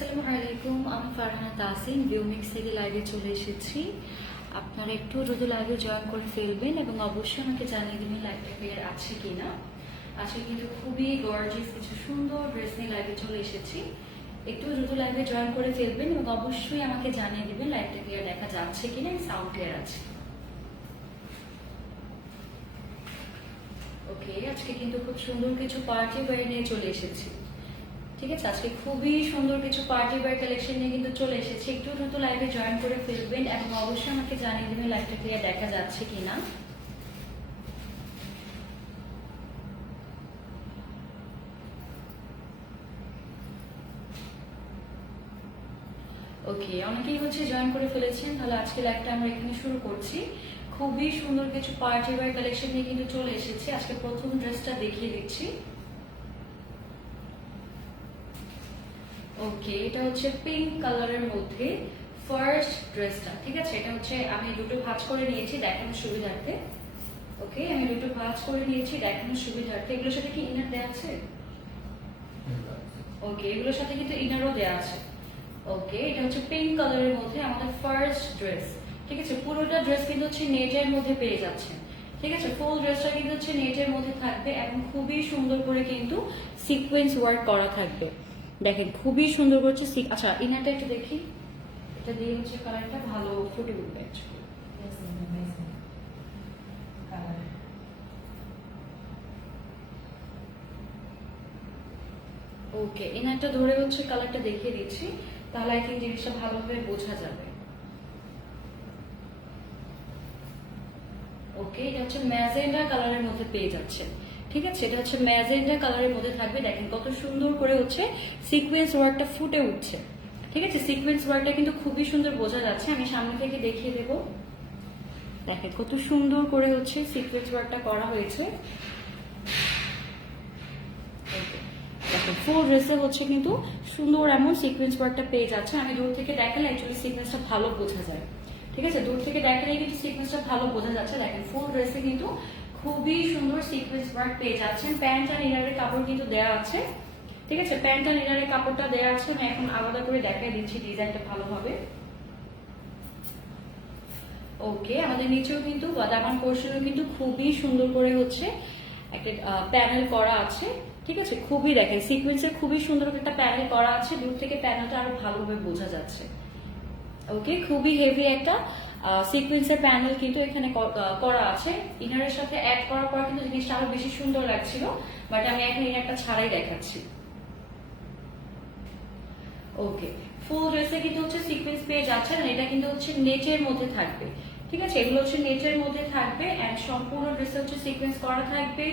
আসসালামু আলাইকুম, আমি ফারহানা তাসিন ভিউমিক্স থেকে লাইভে চলে এসেছি। আপনারা একটু দ্রুত লাইভে জয়েন করে ফেলবেন এবং অবশ্যই আমাকে জানিয়ে দেবেন লাইভটা ক্লিয়ার আছে কিনা। আজকে কিন্তু খুবই গর্জিয়াস কিছু সুন্দর ড্রেস নিয়ে লাইভে চলে এসেছি। একটু দ্রুত লাইভে জয়েন করে ফেলবেন এবং অবশ্যই আমাকে জানিয়ে দেবেন লাইভটা ক্লিয়ার দেখা যাচ্ছে কিনা এবং সাউন্ড ক্লিয়ার আছে। ওকে, আজকে কিন্তু খুব সুন্দর কিছু পার্টি ওয়্যার নিয়ে চলে এসেছি। ঠিক আছে, আজকে খুবই সুন্দর কিছু পার্টি ওয়্যার কালেকশন নিয়ে কিন্তু চলে এসেছি। একটু দ্রুত লাইভে জয়েন করে ফেলবেন এবং অবশ্যই আমাকে জানিয়ে দেবেন লাইভটা ক্লিয়ার দেখা যাচ্ছে কিনা। ওকে, অনেকেই জয়েন করে ফেলেছেন। তাহলে আজকে লাইভটা আমরা এখানে শুরু করছি। খুবই সুন্দর কিছু পার্টি ওয়্যার কালেকশন নিয়ে কিন্তু চলে এসেছি। আজকে প্রথম ড্রেসটা দেখিয়ে দিচ্ছি। ওকে, এটা হচ্ছে পিঙ্ক কালারের মধ্যে ফার্স্ট ড্রেসটা। ঠিক আছে, এটা আমি দুটো ভাঁজ করে নিয়েছি দেখানোর সুবিধার্থে। ওকে, আমি দুটো ভাঁজ করে নিয়েছি দেখানোর সুবিধার্থে। এগুলোর সাথে কি ইনার দেওয়া আছে? ওকে, এগুলোর সাথে কিন্তু ইনারও দেওয়া আছে। ওকে, এটা হচ্ছে পিঙ্ক কালারের মধ্যে আমাদের ফার্স্ট ড্রেস। ঠিক আছে, পুরোটা ড্রেস কিন্তু নেটের মধ্যে পেয়ে যাচ্ছে। ঠিক আছে, ফুল ড্রেসটা কিন্তু নেটের মধ্যে থাকবে এবং খুবই সুন্দর করে কিন্তু সিকোয়েন্স ওয়ার্ক করা থাকবে। দেখেন খুবই সুন্দর করছে। আচ্ছা, ইনারটা একটু দেখি। এটা দিয়ে কালারটা ভালো ফুটে উঠবে। ওকে, ইনারটা ধরে কালারটা দেখিয়ে দিচ্ছি, তাহলে আই থিঙ্ক জিনিসটা ভালোভাবে বোঝা যাবে। ওকে, এটা ম্যাজেন্ডা কালারের মধ্যে পেয়ে যাচ্ছে। ঠিক আছে, এটা ম্যাজেন্ডা কালারের মধ্যে থাকবে। দেখেন কত সুন্দর করে সিকোয়েন্স ওয়ার্কটা ফুটে উঠছে। ঠিক আছে, সিকোয়েন্স ওয়ার্কটা কিন্তু খুবই সুন্দর বোঝা যাচ্ছে। আমি সামনে থেকে দেখিয়ে দেব। দেখেন কত সুন্দর করে সিকোয়েন্স ওয়ার্কটা করা হয়েছে। দেখেন ফুল ড্রেসে কিন্তু সুন্দর এমন সিকোয়েন্স ওয়ার্কটা পেয়ে যাচ্ছে। আমি দূর থেকে দেখালে অ্যাকচুয়ালি সিকোয়েন্সটা ভালো বোঝা যায়। ঠিক আছে, দূর থেকে দেখালে কিন্তু সিকোয়েন্সটা ভালো বোঝা যাচ্ছে। দেখেন ফুল ড্রেসে কিন্তু খুবই সুন্দর সিকোয়েন্স ওয়ার্ক পেয়ে যাচ্ছেন। প্যান্ট আর ইনারের কাপড় কিন্তু দেওয়া আছে। ঠিক আছে, প্যান্ট আর ইনারের কাপড়টা দেওয়া আছে। আমি এখন আলাদা করে দেখাই দিচ্ছি ডিজাইনটা ভালোভাবে। ওকে, আমাদের নিচেও কিন্তু দামান পোর্শনও কিন্তু খুবই সুন্দর করে একটা প্যানেল করা আছে। ঠিক আছে, খুবই দেখেন সিকোয়েন্সের খুবই সুন্দর একটা প্যানেল করা আছে। দূর থেকে প্যানেলটা আরো ভালোভাবে বোঝা যাচ্ছে। ওকে, খুবই হেভি একটা সিকোয়েন্সের প্যানেল কিন্তু এখানে করা আছে। ইনারের সাথে অ্যাড করার পর কিন্তু জিনিসটা আরো বেশি সুন্দর লাগছিল, বাট আমি এখন ইনারটা ছাড়াই দেখাচ্ছি। ওকে, ফুল ড্রেসে কিন্তু সিকোয়েন্স পেয়ে যাচ্ছেন। এটা কিন্তু নেটের মধ্যে থাকবে। ঠিক আছে, এগুলো নেটের মধ্যে থাকবে এন্ড সম্পূর্ণ ড্রেসে সিকোয়েন্স করা থাকবে।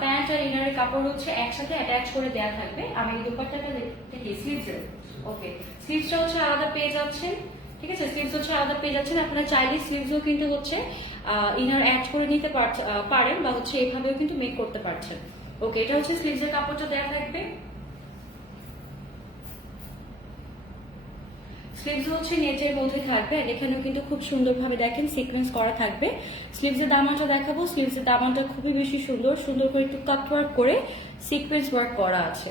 প্যান্ট আর ইনারের কাপড় একসাথে অ্যাটাচ করে দেওয়া থাকবে। আমি দুপাট্টাটা দেখি স্লিভসের। ওকে, স্লিভসটা আলাদা পেয়ে যাচ্ছেন। ঠিক আছে, স্লিভস আলাদা পেয়ে যাচ্ছেন। আপনারা চাইলে স্লিভসও কিন্তু ইনার অ্যাড করে নিতে পারেন বা এভাবেও কিন্তু মেক করতে পারছেন। ওকে, এটা স্লিভসের কাপড়টা দেওয়া থাকবে। স্লিভস নেটের মধ্যে থাকবে আর এখানেও কিন্তু খুব সুন্দরভাবে দেখেন সিকোয়েন্স করা থাকবে। স্লিভসের দামানটা দেখাবো। স্লিভসের দামানটা খুবই বেশি সুন্দর করে একটু কাট ওয়ার্ক করে সিকোয়েন্স ওয়ার্ক করা আছে।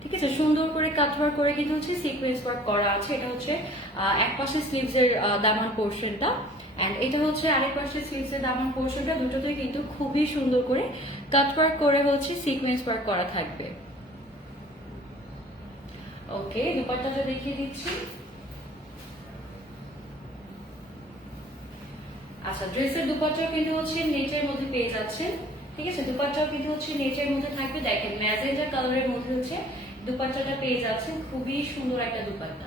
ঠিক আছে, সুন্দর করে কাট ওয়ার্ক করে কিন্তু সিকোয়েন্স ওয়ার্ক করা আছে। এটা এক পাশে স্লিভসের দামান পোর্শনটা এন্ড এটা আরেক পাশে স্লিভসের দামান পোর্শনটা। দুটোতেই কিন্তু খুবই সুন্দর করে কাট ওয়ার্ক করে সিকোয়েন্স ওয়ার্ক করা থাকবে। ওকে, দুপাট্টাটা দেখিয়ে দিচ্ছি। আচ্ছা, ড্রেসের দুপাট্টাও কিন্তু নেটের মধ্যে পেয়ে যাচ্ছেন। ঠিক আছে, দুপাট্টাও কিন্তু নেটের মধ্যে থাকবে। দেখেন ম্যাজেন্ডা কালারের মধ্যে দুপাট্টাটা পেয়ে যাচ্ছেন। খুবই সুন্দর একটা দুপাট্টা।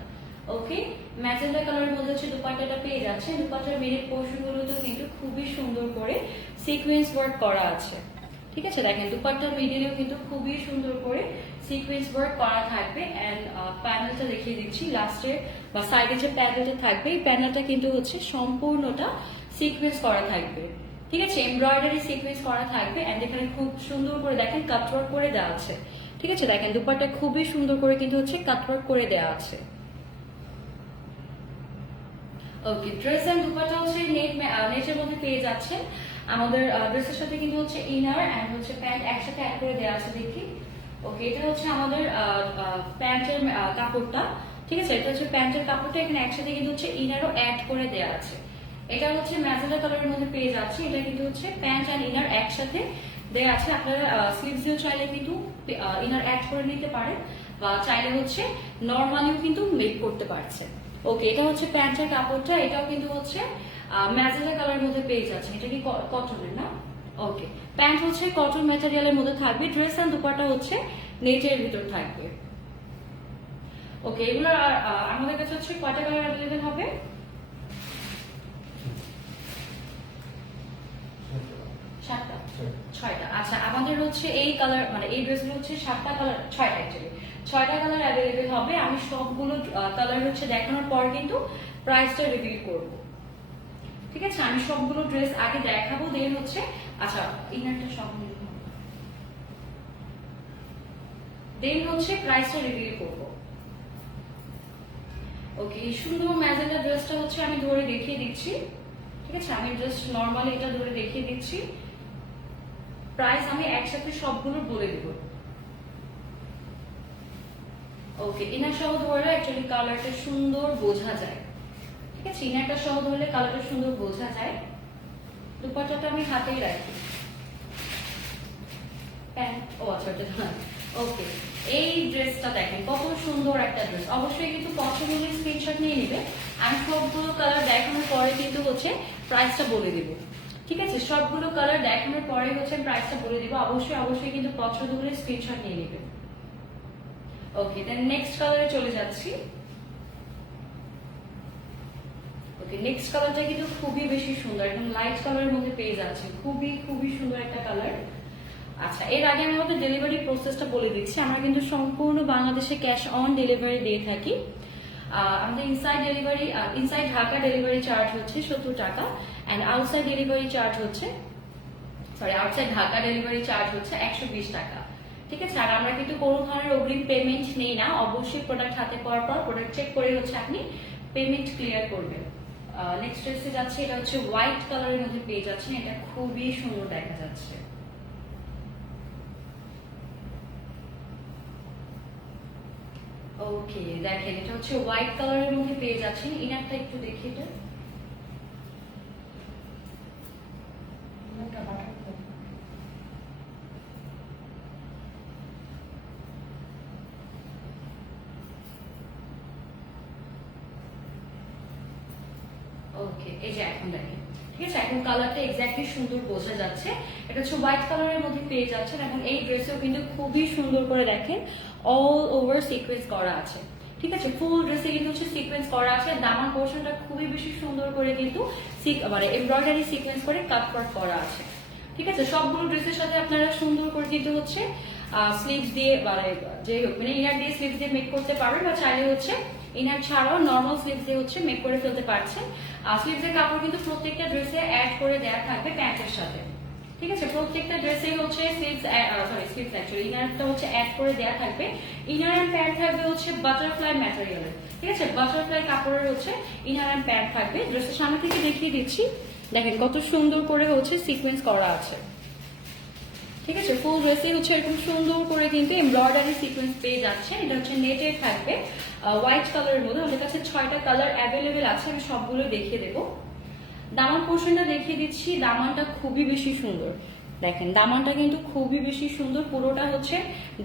ওকে, ম্যাজেন্ডা কালারের মধ্যে দুপাট্টাটা পেয়ে যাচ্ছেন। দুপাট্টার মিডিল পোর্শন গুলোতেও কিন্তু খুবই সুন্দর করে সিকোয়েন্স ওয়ার্ক করা আছে। ঠিক আছে, দেখেন দুপাট্টার মিডিলেও কিন্তু খুবই সুন্দর করে সিকোয়েন্স ওয়ার্ক করা থাকবে এন্ড প্যানেলটা দেখিয়ে দিচ্ছি। লাস্টের বা সাইডে যে প্যানেলটা থাকবে এই প্যানেলটা কিন্তু সম্পূর্ণটা সিকোয়েন্স করা থাকবে। ঠিক আছে, এমব্রয়ডারি সিকোয়েন্স করা থাকবে এন্ড এখানে খুব সুন্দর করে দেখেন কাটওয়ার্ক করে দেওয়া আছে। ঠিক আছে, দেখেন দুপাট্টা খুবই সুন্দর করে কিন্তু কাটওয়ার্ক করে দেওয়া আছে। ওকে, ড্রেস এন্ড দুপাট্টা নেটের মধ্যে পেয়ে যাচ্ছেন। আমাদের ড্রেসের সাথে কিন্তু ইনার এন্ড প্যান্ট একসাথে অ্যাড করে দেওয়া আছে। দেখি। ওকে, এটা আমাদের প্যান্টের কাপড়টা। ঠিক আছে, এটা হচ্ছে প্যান্টের কাপড়টা, এখানে একসাথে কিন্তু হচ্ছে ইনারও অ্যাড করে দেওয়া আছে। এটা হচ্ছে ম্যাজেন্টা কালারের মধ্যে পেয়ে যাচ্ছে, এটা কিন্তু হচ্ছে প্যান্ট আর ইনার একসাথে দেওয়া আছে। আপনারা স্লিভস দিয়েও চাইলে কিন্তু ইনার অ্যাড করে নিতে পারেন, বা চাইলে হচ্ছে নর্মালিও কিন্তু মেক করতে পারছেন। ওকে, এটা হচ্ছে প্যান্টের কাপড়টা, এটাও কিন্তু হচ্ছে ম্যাজেন্টা কালারের মধ্যে পেয়ে যাচ্ছে। এটা কি কটনের না? ওকে, প্যান্ট হচ্ছে কটন ম্যাটেরিয়ালের মধ্যে থাকবে, ড্রেস এন্ড দুপাট্টা হচ্ছে নেটের ভিতর থাকবে। ওকে, এগুলো আমাদের কাছে হচ্ছে কয়টা কালার অ্যাভেলেবেল হবে? 7টা 6টা। আচ্ছা, আমাদের হচ্ছে এই কালার মানে এই ড্রেসগুলো হচ্ছে 7টা কালার, 6টা অ্যাকচুয়ালি 6টা কালার অ্যাভেলেবেল হবে। আমি সবগুলো কালার হচ্ছে দেখানোর পর কিন্তু প্রাইসটা রিভিল করব। ঠিক আছে, আমি সবগুলো ড্রেস আগে দেখাবো, দেন হচ্ছে আচ্ছা ইনারটা সব দেন হচ্ছে প্রাইসটা রিভিল করব। ওকে, সুন্দর ম্যাজেন্টা ড্রেসটা হচ্ছে আমি ধরে দেখিয়ে দিচ্ছি। ঠিক আছে, আমি জাস্ট নরমালি এটা ধরে দেখিয়ে দিচ্ছি, প্রাইস আমি একসাথে সবগুলো বলে দেব। ওকে, ইনার সহ ধরলে অ্যাকচুয়ালি কালারটা সুন্দর বোঝা যায়। ঠিক আছে, ইনারটা সহ ধরলে কালারটা সুন্দর বোঝা যায়। দুপাট্টাটা আমি হাতেই রাখি। ওকে, এই ড্রেসটা দেখেন কত সুন্দর একটা ড্রেস। অবশ্যই কিন্তু পছন্দ হলে স্ক্রিনশট নিয়ে নিবে। আমি সবগুলো কালার দেখানোর পরে কিন্তু হচ্ছে প্রাইসটা বলে দিব। ঠিক আছে, সবগুলো কালার দেখানোর পরে হচ্ছে প্রাইসটা বলে দিব। অবশ্যই অবশ্যই কিন্তু পছন্দ হলে স্ক্রিনশট নিয়ে নিবে। ওকে, দেন নেক্সট কালারে চলে যাচ্ছি। ওকে, নেক্সট কালারটা কিন্তু খুবই বেশি সুন্দর, একদম লাইট কালারের মধ্যে পেয়ে যাচ্ছে, খুবই খুবই সুন্দর একটা কালার। আচ্ছা, এর আগে আমি আমাদের ডেলিভারি প্রসেসটা বলে দিচ্ছি। আমরা কিন্তু সম্পূর্ণ বাংলাদেশে ক্যাশ অন ডেলিভারি দিয়ে থাকি। আমাদের ইনসাইড ঢাকা ডেলিভারি চার্জ হচ্ছে 70 টাকা, অ্যান্ড আউটসাইড ডেলিভারি চার্জ হচ্ছে আউটসাইড ঢাকা ডেলিভারি চার্জ হচ্ছে 120 টাকা। ঠিক আছে, আর আমরা কিন্তু কোনো ধরনের অগ্রিম পেমেন্ট নেই না। অবশ্যই প্রোডাক্ট হাতে পাওয়ার পর প্রোডাক্ট চেক করে হচ্ছে আপনি পেমেন্ট ক্লিয়ার করবেন। নেক্সট ড্রেসে যাচ্ছে, এটা হচ্ছে হোয়াইট কালারের মধ্যে পেয়ে যাচ্ছেন, এটা খুবই সুন্দর দেখা যাচ্ছে। ওকে, দেখেন এটা হচ্ছে হোয়াইট কালারের মধ্যে পেয়ে যাচ্ছেন। ইনারটা একটু দেখি, এটা ওকে, এই যে এখন দেখেন। ঠিক আছে, এখন কালারটা এক্স্যাক্টলি সুন্দর বোঝা যাচ্ছে। এটা হচ্ছে হোয়াইট কালারের মধ্যে পেয়ে যাচ্ছেন, এবং এই ড্রেসেও কিন্তু খুবই সুন্দর করে দেখেন অল ওভার সিকোয়েন্স করা আছে। ঠিক আছে, ফুল ড্রেসে কিন্তু হচ্ছে সিকোয়েন্স করা আছে। দামান পোর্শনটা খুবই বেশি সুন্দর করে কিন্তু মানে এমব্রয়ডারি সিকোয়েন্স করে কাট করা আছে। ঠিক আছে, সবগুলো ড্রেসের সাথে আপনারা সুন্দর করে কিন্তু হচ্ছে স্লিভস দিয়ে যে মানে ইনার দিয়ে স্লিভস দিয়ে মেক করতে পারবেন, বা চাইলে হচ্ছে ইনার ছাড়াও নর্মাল স্লিভস দিয়ে হচ্ছে মেক করে ফেলতে পারছেন। স্লিভস এর কাপড় কিন্তু প্রত্যেকটা ড্রেসে অ্যাড করে দেওয়া থাকবে প্যান্টের সাথে। ঠিক আছে, প্রত্যেকটা ড্রেসে হচ্ছে স্লিভস অ্যাকচুয়ালি ইনারটা হচ্ছে অ্যাড করে দেওয়া থাকবে। ইনার এন্ড প্যান্ট থাকবে হচ্ছে বাটারফ্লাই ম্যাটেরিয়ালের। ঠিক আছে, বাটারফ্লাই কাপড়ের হচ্ছে ইনার এন্ড প্যান্ট থাকবে। ড্রেসের সামনে থেকে দেখিয়ে দিচ্ছি, দেখেন কত সুন্দর করে হচ্ছে সিকোয়েন্স করা আছে। ঠিক আছে, ফুল ড্রেসে হচ্ছে এরকম সুন্দর করে কিন্তু এমব্রয়ডারি সিকোয়েন্স পেয়ে যাচ্ছে। এটা হচ্ছে নেটের থাকবে হোয়াইট কালারের মধ্যে। আমাদের কাছে 6টা কালার অ্যাভেলেবেল আছে, আমি সবগুলো দেখিয়ে দেবো। দামান পোর্শনটা দেখিয়ে দিচ্ছি। দামানটা খুবই বেশি সুন্দর, দেখেন দামানটা কিন্তু খুবই বেশি সুন্দর। পুরোটা হচ্ছে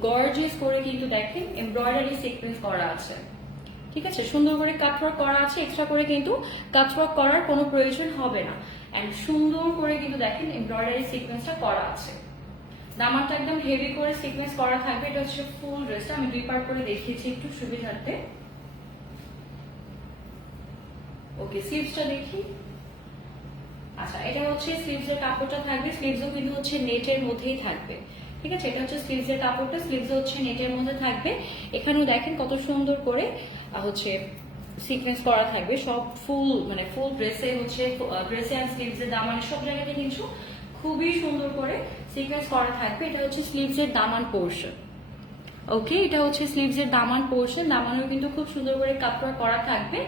গর্জিয়াস করে কিন্তু দেখেন এমব্রয়ডারি সিকোয়েন্স করা আছে। ঠিক আছে, সুন্দর করে কাটওয়ার্ক করা আছে, এক্সট্রা করে কিন্তু কাটওয়ার্ক করার কোনো প্রয়োজন হবে না। এন্ড সুন্দর করে কিন্তু দেখেন এমব্রয়ডারি সিকোয়েন্সটা করা আছে। দামানটা একদম হেভি করে সিকোয়েন্স করা থাকবে। এটা হচ্ছে ফুল ড্রেসটা, আমি 2 পার্ট করে দেখিয়েছি একটু সুবিধার্থে। ওকে, স্লিভসটা দেখি। আচ্ছা, এটা হচ্ছে স্লিভস এর কাপড়টা থাকবে। স্লিভসও কিন্তু হচ্ছে নেটের মধ্যেই থাকবে। ঠিক আছে, এটা হচ্ছে স্লিভস এর কাপড়টা, স্লিভস হচ্ছে নেটের মধ্যে থাকবে। এখানেও দেখেন কত সুন্দর করে হচ্ছে সিকোয়েন্স করা থাকবে। সব ফুল মানে ফুল ড্রেসে হচ্ছে ড্রেসে আর স্লিভস এর দামানে সব জায়গাতে কিন্তু খুবই সুন্দর করে সিকোয়েন্স করা থাকবে। এটা হচ্ছে স্লিভস এর দামান পোর্শন। ওকে, এটা হচ্ছে স্লিভস এর দামান পোর্শন। দামানেও কিন্তু খুব সুন্দর করে কাটওয়ার্ক করা থাকবে,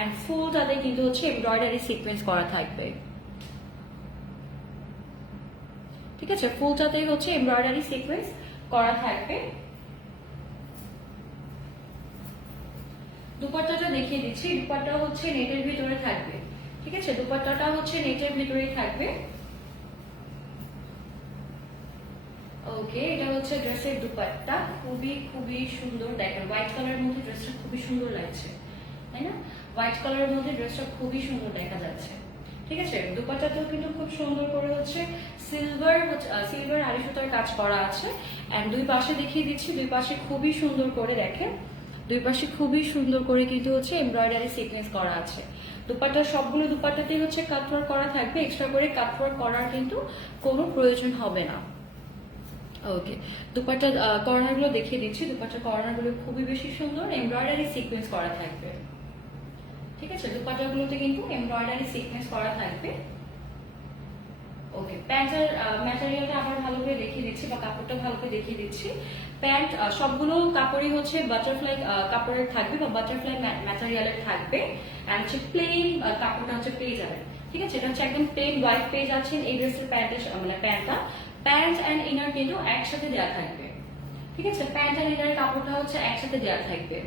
এন্ড ফুলটাতে কিন্তু হচ্ছে এমব্রয়ডারি সিকোয়েন্স করা থাকবে। ঠিক আছে, ফুলটাতেই হচ্ছে এমব্রয়ডারি সিকোয়েন্স করা থাকবে। দুপাট্টাটা দেখিয়ে দিচ্ছি। দুপাট্টা হচ্ছে নেটের ভিতরে থাকবে, ঠিক আছে, দুপাট্টাটা হচ্ছে নেটের ভিতরেই থাকবে। ওকে, এটা হচ্ছে ড্রেসের দুপাট্টা, খুবই খুবই সুন্দর। দেখেন হোয়াইট কালারের মধ্যে ড্রেসটা খুবই সুন্দর লাগছে, তাই না? হোয়াইট কালারের মধ্যে ড্রেসটা খুবই সুন্দর দেখা যাচ্ছে, ঠিক আছে। দুপাট্টাতেও কিন্তু খুব সুন্দর করে হচ্ছে সিলভার আড়ি সুতার কাজ করা আছে। এন্ড দুই পাশে দেখিয়ে দিচ্ছি, দুই পাশে খুবই সুন্দর করে দেখেন, দুই পাশে খুবই সুন্দর করে কিন্তু হচ্ছে এমব্রয়ডারি সিকোয়েন্স করা আছে। দুপাট্টা সবগুলো দুপাট্টাতেই হচ্ছে কাটওয়ার্ক করা থাকবে, এক্সট্রা করে কাটওয়ার্ক করার কিন্তু কোনো প্রয়োজন হবে না। ওকে, দুপাট্টা কর্নার গুলো দেখিয়ে দিচ্ছি। দুপাট্টা কর্নার গুলো খুবই বেশি সুন্দর, এমব্রয়ডারি সিকোয়েন্স করা থাকবে, ঠিক আছে। দুপাট্টা গুলোতে কিন্তু এমব্রয়ডারি সিকোয়েন্স করা থাকবে। ওকে, প্যান্টের ম্যাটেরিয়ালটা আবার ভালো করে দেখিয়ে দিচ্ছি, বা কাপড়টা ভালো করে দেখিয়ে দিচ্ছি। প্যান্ট সবগুলো কাপড়ই হচ্ছে বাটারফ্লাই কাপড়ের থাকবে, বা বাটারফ্লাই ম্যাটেরিয়ালের থাকবে। এন্ড হচ্ছে প্লেন কাপড়টা হচ্ছে পেয়ে যাবেন, ঠিক আছে। এটা হচ্ছে একদম প্লেন হোয়াইট পেয়ে যাচ্ছেন এই ড্রেসের প্যান্টের, মানে প্যান্টটা। প্যান্ট অ্যান্ড ইনার কিন্তু একসাথে দেওয়া থাকবে, ঠিক আছে। প্যান্ট অ্যান্ড ইনার কাপড়টা হচ্ছে একসাথে দেওয়া থাকবে।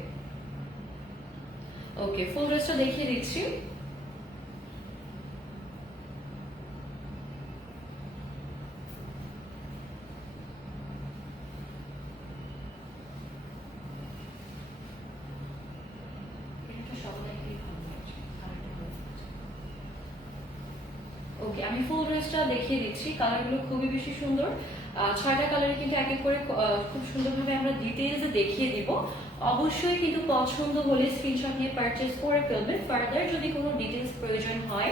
ওকে, ফুল ড্রেসটা দেখিয়ে দিচ্ছি। ওকে, আমি ফুল ড্রেসটা দেখিয়ে দিচ্ছি। কালারগুলো খুবই বেশি সুন্দর, 6টা কালারে কিন্তু এক এক করে খুব সুন্দরভাবে আমরা ডিটেইলসে দেখিয়ে দিব। অবশ্যই কিন্তু পছন্দ হলে স্ক্রিনশট নিয়ে পারচেজ করে ফেলবেন। ফার্দার যদি কোনো ডিটেইলস প্রয়োজন হয়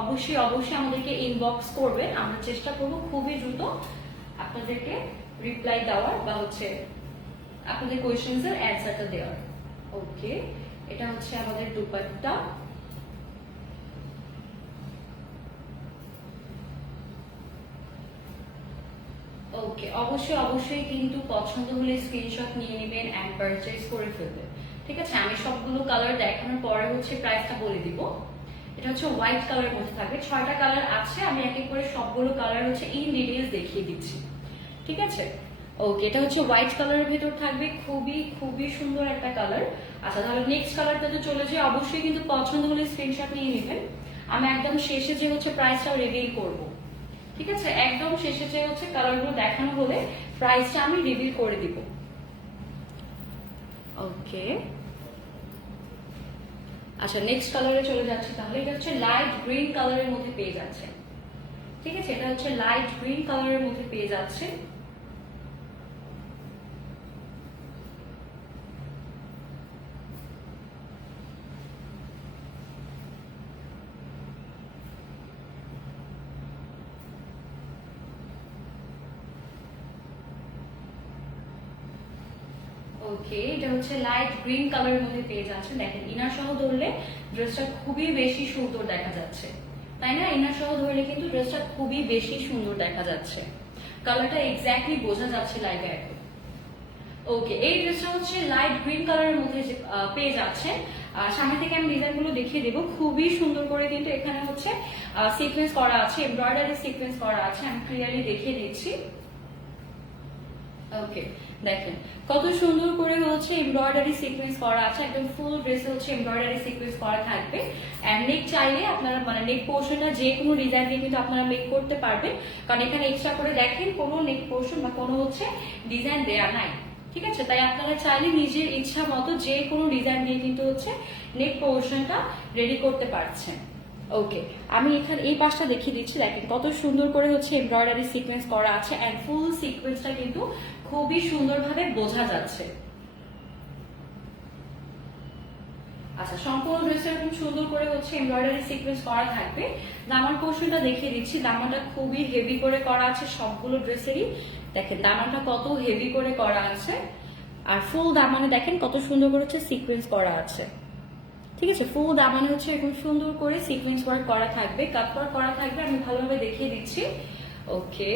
অবশ্যই অবশ্যই আমাদেরকে ইনবক্স করবেন, আমরা চেষ্টা করব খুবই দ্রুত আপনাদেরকে রিপ্লাই দেওয়ার, বা হচ্ছে আপনাদের কোয়েশ্চেন্স এর অ্যান্সারটা দেওয়ার। ওকে, এটা হচ্ছে আমাদের দুপাট্টা। ওকে, অবশ্যই অবশ্যই কিন্তু পছন্দ হলে স্ক্রিনশট নিয়ে নেবেন এন্ড পারচেজ করে ফেলবেন, ঠিক আছে। আমি সবগুলো কালার দেখানোর পরে হচ্ছে প্রাইসটা বলে দিব। এটা হচ্ছে হোয়াইট কালারের মধ্যে থাকবে, 6টা কালার আছে, আমি এক এক করে সবগুলো কালার হচ্ছে ইন ডিটেইলস দেখিয়ে দিচ্ছি, ঠিক আছে। ওকে, এটা হচ্ছে হোয়াইট কালারের ভিতর থাকবে, খুবই খুবই সুন্দর একটা কালার। আচ্ছা, তাহলে নেক্সট কালারটাতে চলে যাই। অবশ্যই কিন্তু পছন্দ হলে স্ক্রিনশট নিয়ে নেবেন। আমি একদম শেষে যে হচ্ছে প্রাইসটা রিভিল করব, ঠিক আছে। একদম শেষে যে হচ্ছে কালারগুলো দেখানো হলে প্রাইসটা আমি রিভিল করে দিব। ওকে, আচ্ছা, নেক্সট কালারে চলে যাচ্ছে। তাহলে এটা হচ্ছে লাইট গ্রিন কালারের মধ্যে পেয়ে যাচ্ছে, ঠিক আছে। এটা হচ্ছে লাইট গ্রিন কালারের মধ্যে পেয়ে যাচ্ছে। ওকে, এটা হচ্ছে লাইট গ্রিন কালারের মধ্যে পেয়ে যাচ্ছে। দেখেন ইনার সহ ধরলে ড্রেসটা খুবই বেশি সুন্দর দেখা যাচ্ছে, তাই না? ইনার সহ ধরলে কিন্তু ড্রেসটা খুবই বেশি সুন্দর দেখা যাচ্ছে। কালারটা এক্স্যাক্টলি বোঝা যাচ্ছে লাইভে এখন। ওকে, এই ড্রেসটা হচ্ছে লাইট গ্রিন কালারের মধ্যে পেয়ে যাচ্ছে। সামনে থেকে আমি ডিজাইন গুলো দেখিয়ে দেবো। খুবই সুন্দর করে কিন্তু এখানে হচ্ছে সিকোয়েন্স করা আছে, এমব্রয়ডারি সিকোয়েন্স করা আছে। আমি ক্লিয়ারলি দেখিয়ে দিচ্ছি। ওকে, দেখেন কত সুন্দর করে হচ্ছে এমব্রয়ডারি সিকোয়েন্স করা আছে। একদম ফুল ড্রেসে হচ্ছে এমব্রয়ডারি সিকোয়েন্স করা থাকবে। এন্ড নেক চাইলে আপনারা মানে নেক পোর্শনটা যে কোনো ডিজাইন দিয়ে কিন্তু আপনারা মেক করতে পারবেন, কারণ এখানে এক্সট্রা করে দেখেন কোনো নেক পোর্শন বা কোনো হচ্ছে ডিজাইন দেয়া নাই, ঠিক আছে। তাই আপনারা চাইলে নিজের ইচ্ছা মতো যে কোনো ডিজাইন দিয়ে কিন্তু হচ্ছে নেক পোর্শনটা রেডি করতে পারছেন। ওকে, আমি এখানে এই পাশটা দেখিয়ে দিচ্ছি। দেখেন কত সুন্দর করে হচ্ছে এমব্রয়ডারি সিকোয়েন্স করা আছে, এন্ড ফুল সিকোয়েন্সটা কিন্তু খুবই সুন্দরভাবে বোঝা যাচ্ছে। আচ্ছা, সম্পূর্ণ ড্রেসটা এরকম সুন্দর করে হচ্ছে এমব্রয়ডারি সিকোয়েন্স করা থাকবে। দামান পোর্শনটা দেখিয়ে দিচ্ছি। দামানটা খুবই হেভি করে করা আছে সবগুলো ড্রেসেরই। দেখেন দামানটা কত হেভি করে করা আছে, আর ফুল দামানে দেখেন কত সুন্দর করে হচ্ছে সিকোয়েন্স করা আছে, ঠিক আছে। ফুল দামানে হচ্ছে এরকম সুন্দর করে সিকোয়েন্স ওয়ার্ক করা থাকবে, কাট ওয়ার্ক করা থাকবে। আমি ভালোভাবে দেখিয়ে দিচ্ছি। ওকে,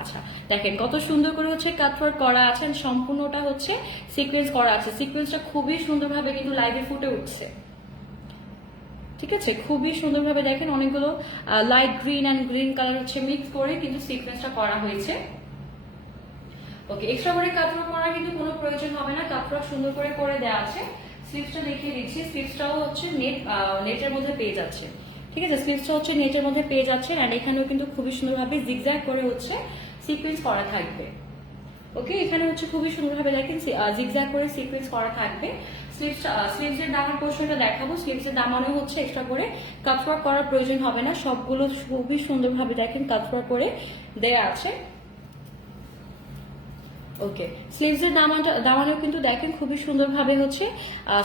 আচ্ছা, দেখেন কত সুন্দর করে হচ্ছে কাট ওয়ার্ক করা আছে, সম্পূর্ণটা হচ্ছে সিকোয়েন্স করা আছে। সিকোয়েন্সটা খুবই সুন্দরভাবে কিন্তু লাইভে ফুটে উঠছে, ঠিক আছে। খুবই সুন্দরভাবে দেখেন অনেকগুলো light green and green colour হচ্ছে মিক্স করে কিন্তু সিকোয়েন্সটা করা হয়েছে। ওকে, এক্সট্রা করে কাটওয়ার্ক করার কিন্তু কোনো প্রয়োজন হবে না, কাটওয়ার্ক সুন্দর করে করে দেওয়া আছে। স্লিভসটা দেখিয়ে দিচ্ছি, স্লিভসটাও হচ্ছে নেটের মধ্যে পেয়ে যাচ্ছে। ঠিক আছে, স্লিভসটা হচ্ছে নেটের মধ্যে পেয়ে যাচ্ছে, অ্যান্ড এখানেও কিন্তু খুবই সুন্দরভাবে জিগজ্যাগ করে হচ্ছে সিকোয়েন্স করা থাকবে। ওকে, এখানে হচ্ছে খুবই সুন্দরভাবে দেখেন জিগজ্যাগ করে সিকোয়েন্স করা থাকবে। স্লিভসের দামার পোর্শনটা দেখাবো। স্লিভসের দামানো হচ্ছে এক্সট্রা করে কাটওয়ার্ক করার প্রয়োজন হবে না, সবগুলো খুবই সুন্দরভাবে দেখেন কাটওয়ার্ক করে দেয়া আছে। ওকে, স্লিভসের দামানো কিন্তু দেখেন খুবই সুন্দরভাবে হচ্ছে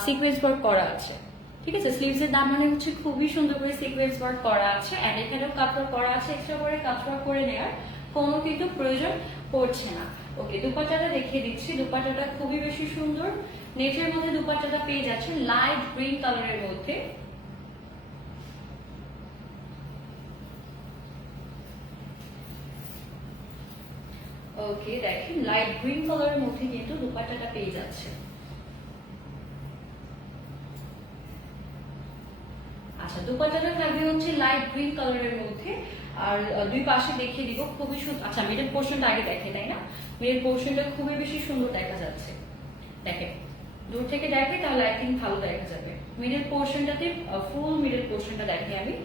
সিকোয়েন্স ওয়ার্ক করা আছে। ঠিক আছে, স্লিভসের দামানে হচ্ছে খুবই সুন্দর করে সিকোয়েন্স ওয়ার্ক করা আছে, এন্ড এখানেও কাটওয়ার্ক করা আছে। এক্সট্রা করে কাটওয়ার্ক করে নেওয়ার কোনো কিন্তু প্রয়োজন পড়ছে না। ওকে, দুপাট্টাটা দেখিয়ে দিচ্ছি। দুপাট্টাটা খুবই বেশি সুন্দর, নেটের মধ্যে দুপাট্টাটা পেয়ে যাচ্ছেন লাইট গ্রিন কালারের মধ্যে। ওকে, দেখেন লাইট গ্রিন কালারের মধ্যে কিন্তু দুপাট্টাটা পেয়ে যাচ্ছে। আচ্ছা, দুপাট্টাটা থাকবে হচ্ছে লাইট গ্রিন কালারের মধ্যে, আর দুই পাশে দেখিয়ে দিব খুবই সুন্দর। আচ্ছা, মিডল পোর্শনটা আগে দেখে, তাই না? মিডল পোর্শনটা খুবই বেশি সুন্দর দেখা যাচ্ছে। দেখেন, দূর থেকে দেখে তাহলে আই থিঙ্ক ভালো দেখা যাবে। মিডল পোর্শনটাতে ফুল মিডল পোর্শনটা দেখে আমি।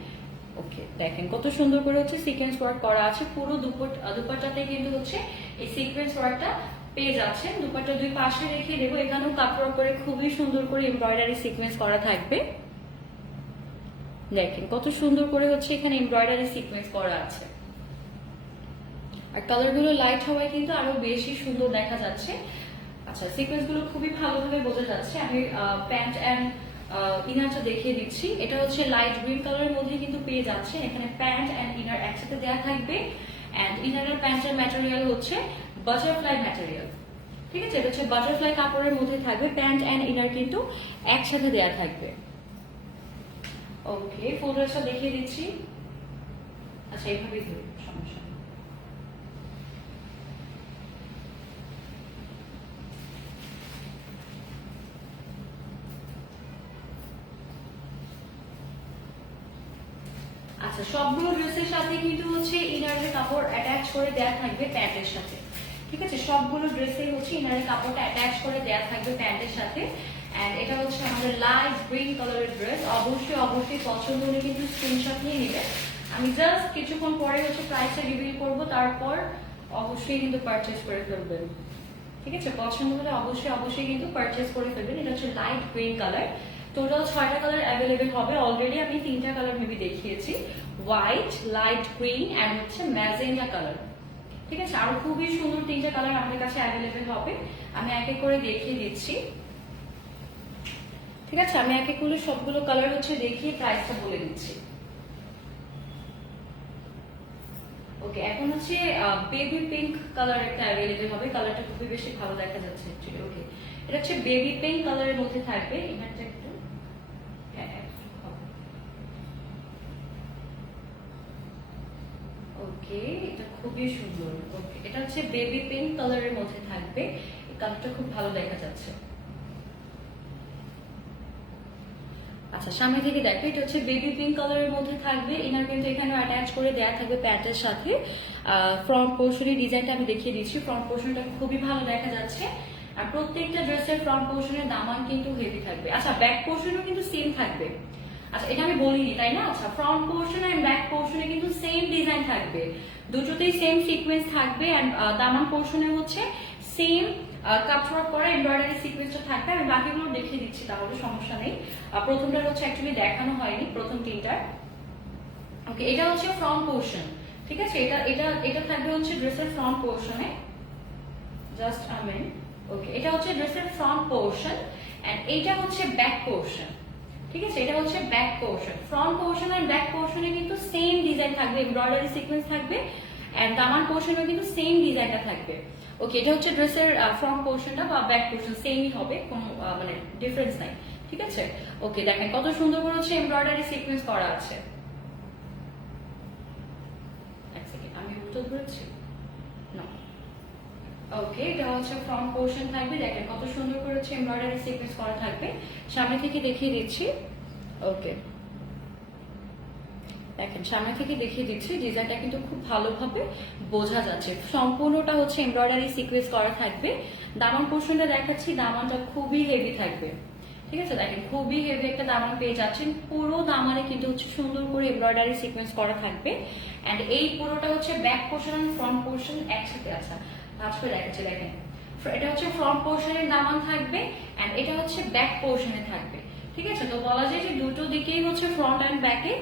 ওকে, দেখেন কত সুন্দর করে হচ্ছে সিকোয়েন্স ওয়ার্ক করা আছে। পুরো দুপাট্টাতে কিন্তু হচ্ছে এই সিকোয়েন্স ওয়ার্কটা পেয়ে যাচ্ছেন। দুপাট্টা দুই পাশে রেখে দেবো, এখানেও কাটওয়ার্ক করে খুবই সুন্দর করে এমব্রয়ডারি সিকোয়েন্স করা থাকবে। দেখেন কত সুন্দর করে হচ্ছে এখানে এমব্রয়ডারি সিকোয়েন্স করা আছে, আর কালারগুলো লাইট হওয়ায় কিন্তু আরো বেশি সুন্দর দেখা যাচ্ছে। আচ্ছা, সিকোয়েন্স গুলো খুবই ভালোভাবে বোঝা যাচ্ছে। আমি প্যান্ট অ্যান্ড ইনারটা দেখিয়ে দিচ্ছি। এটা হচ্ছে লাইট গ্রিন কালারের মধ্যে কিন্তু পেয়ে যাচ্ছে। এখানে প্যান্ট অ্যান্ড ইনার একসাথে দেওয়া থাকবে, অ্যান্ড ইনার আর প্যান্টের ম্যাটেরিয়াল হচ্ছে বাটারফ্লাই ম্যাটেরিয়াল। ঠিক আছে, এটা হচ্ছে বাটারফ্লাই কাপড়ের মধ্যে থাকবে। প্যান্ট অ্যান্ড ইনার কিন্তু একসাথে দেওয়া থাকবে। ওকে, ফুল ড্রেসটা দেখিয়ে দিচ্ছি। আচ্ছা, এইভাবেই ধরুন, সমস্যা নেই। আচ্ছা, সবগুলো ড্রেসের সাথে কিন্তু হচ্ছে ইনারের কাপড় অ্যাটাচ করে দেয়া থাকবে প্যান্টের সাথে। ঠিক আছে, সবগুলো ড্রেসে হচ্ছে ইনারের কাপড়টা অ্যাটাচ করে দেয়া থাকবে প্যান্টের সাথে। এন্ড এটা হচ্ছে আমাদের লাইট গ্রিন কালারের ড্রেস। অবশ্যই পছন্দ হলে কিন্তু স্ক্রিনশট নিয়ে নেবেন। আমি জাস্ট কিছুক্ষণ পরে হচ্ছে প্রাইসটা রিভিল করব, তারপর অবশ্যই কিন্তু পারচেজ করে ফেলবেন। ঠিক আছে, পছন্দ হলে অবশ্যই কিন্তু পারচেজ করে ফেলবেন। এটা হচ্ছে লাইট গ্রিন কালার। টোটাল 6টা কালার অ্যাভেলেবেল হবে। অলরেডি আমি 3টা কালার মেবি দেখিয়েছি, হোয়াইট, লাইট গ্রিন অ্যান্ড হচ্ছে ম্যাজেন্টা কালার। ঠিক আছে, আরো খুবই সুন্দর 3টা কালার আমাদের কাছে অ্যাভেলেবেল হবে। আমি এক এক করে দেখিয়ে দিচ্ছি। ঠিক আছে, আমি এক এক করে সবগুলো কালার হচ্ছে দেখিয়ে প্রাইসটা বলে দিচ্ছি। ওকে, এখন হচ্ছে বেবি পিঙ্ক কালার একটা অ্যাভেলেবেল হবে। কালারটা খুবই বেশি ভালো দেখা যাচ্ছে অ্যাকচুয়ালি। ওকে, এটা হচ্ছে বেবি পিঙ্ক কালারের মধ্যে থাকবে। এখানটা একটু ওকে, এটা খুবই সুন্দর। ওকে, এটা হচ্ছে বেবি পিঙ্ক কালারের মধ্যে থাকবে। এই কালারটা খুব ভালো দেখা যাচ্ছে। আচ্ছা, সামনে থেকে দেখো, এটা হচ্ছে বেবি পিঙ্ক কালারের মধ্যে থাকবে। ইনার কিন্তু এখানে অ্যাটাচ করে দেয়া থাকবে প্যান্টের সাথে। ফ্রন্ট পোর্শনের ডিজাইনটা আমি দেখিয়ে দিচ্ছি। ফ্রন্ট পোর্শনটা খুবই ভালো দেখা যাচ্ছে, আর প্রত্যেকটা ড্রেসের ফ্রন্ট পোর্শনের দামান কিন্তু হেভি থাকবে। আচ্ছা, ব্যাক পোর্শনও কিন্তু সেম থাকবে। আচ্ছা, এটা আমি বলিনি, তাই না? আচ্ছা, ফ্রন্ট পোর্শন আর ব্যাক পোর্শনে কিন্তু সেম ডিজাইন থাকবে, দুটোতেই সেম সিকোয়েন্স থাকবে, এন্ড দামান পোর্শনে হচ্ছে সেম কাটওয়ার্ক করা এমব্রয়ডারি সিকোয়েন্সটা থাকবে। আমি বাকিগুলো দেখিয়ে দিচ্ছি, তাহলে সমস্যা নেই। প্রথমটার হচ্ছে অ্যাকচুয়ালি দেখানো হয়নি, প্রথম তিনটার। ওকে, এটা হচ্ছে ফ্রন্ট পোর্শন। ঠিক আছে, এটা থাকবে হচ্ছে ড্রেসের ফ্রন্ট পোর্শনে। Just a minute. ওকে, এটা হচ্ছে ড্রেসের ফ্রন্ট পোর্শন, এন্ড এইটা হচ্ছে ব্যাক পোর্শন। ঠিক আছে, এটা হচ্ছে ব্যাক পোর্শন। ফ্রন্ট পোর্শন আর ব্যাক পোর্শনে কিন্তু সেম ডিজাইন থাকবে, এমব্রয়ডারি সিকোয়েন্স থাকবে, এন্ড দামান পোর্শনেও কিন্তু সেম ডিজাইনটা থাকবে। ওকে, এটা হচ্ছে ড্রেসের ফ্রন্ট পোর্শনটা বা ব্যাক পোর্শন সেমই হবে, কোনো মানে ডিফারেন্স নাই। ঠিক আছে, ওকে, দেখেন কত সুন্দর করে হচ্ছে এমব্রয়ডারি সিকোয়েন্স করা আছে। এক সেকেন্ড, আমি উত্তর ধরেছি না। ওকে, এটা হচ্ছে ফ্রন্ট পোর্শন থাকবে। দেখেন কত সুন্দর করে হচ্ছে এমব্রয়ডারি সিকোয়েন্স করা থাকবে। সামনে থেকে দেখিয়ে দিচ্ছি। ওকে, দেখেন সামনে থেকে দেখিয়ে দিচ্ছি, ডিজাইনটা কিন্তু খুব ভালোভাবে বোঝা যাচ্ছে। সম্পূর্ণটা হচ্ছে এমব্রয়ডারি সিকোয়েন্স করা থাকবে। দামান পোর্শনটা দেখাচ্ছি, দামানটা খুবই হেভি থাকবে। ঠিক আছে, দেখেন খুবই হেভি একটা দামান পেয়ে যাচ্ছেন। পুরো দামানে কিন্তু হচ্ছে সুন্দর করে এমব্রয়ডারি সিকোয়েন্স করা থাকবে। এন্ড এই পুরোটা হচ্ছে ব্যাক পোর্শন আর ফ্রন্ট পোর্শন একসাথে আছে। ভাঁজ করে দেখাচ্ছি, দেখেন এটা হচ্ছে ফ্রন্ট পোর্শনের দামান থাকবে এন্ড এটা হচ্ছে ব্যাক পোর্শনে থাকবে। ঠিক আছে, তো বলা যায় যে দুটো দিকেই হচ্ছে ফ্রন্ট এন্ড ব্যাকে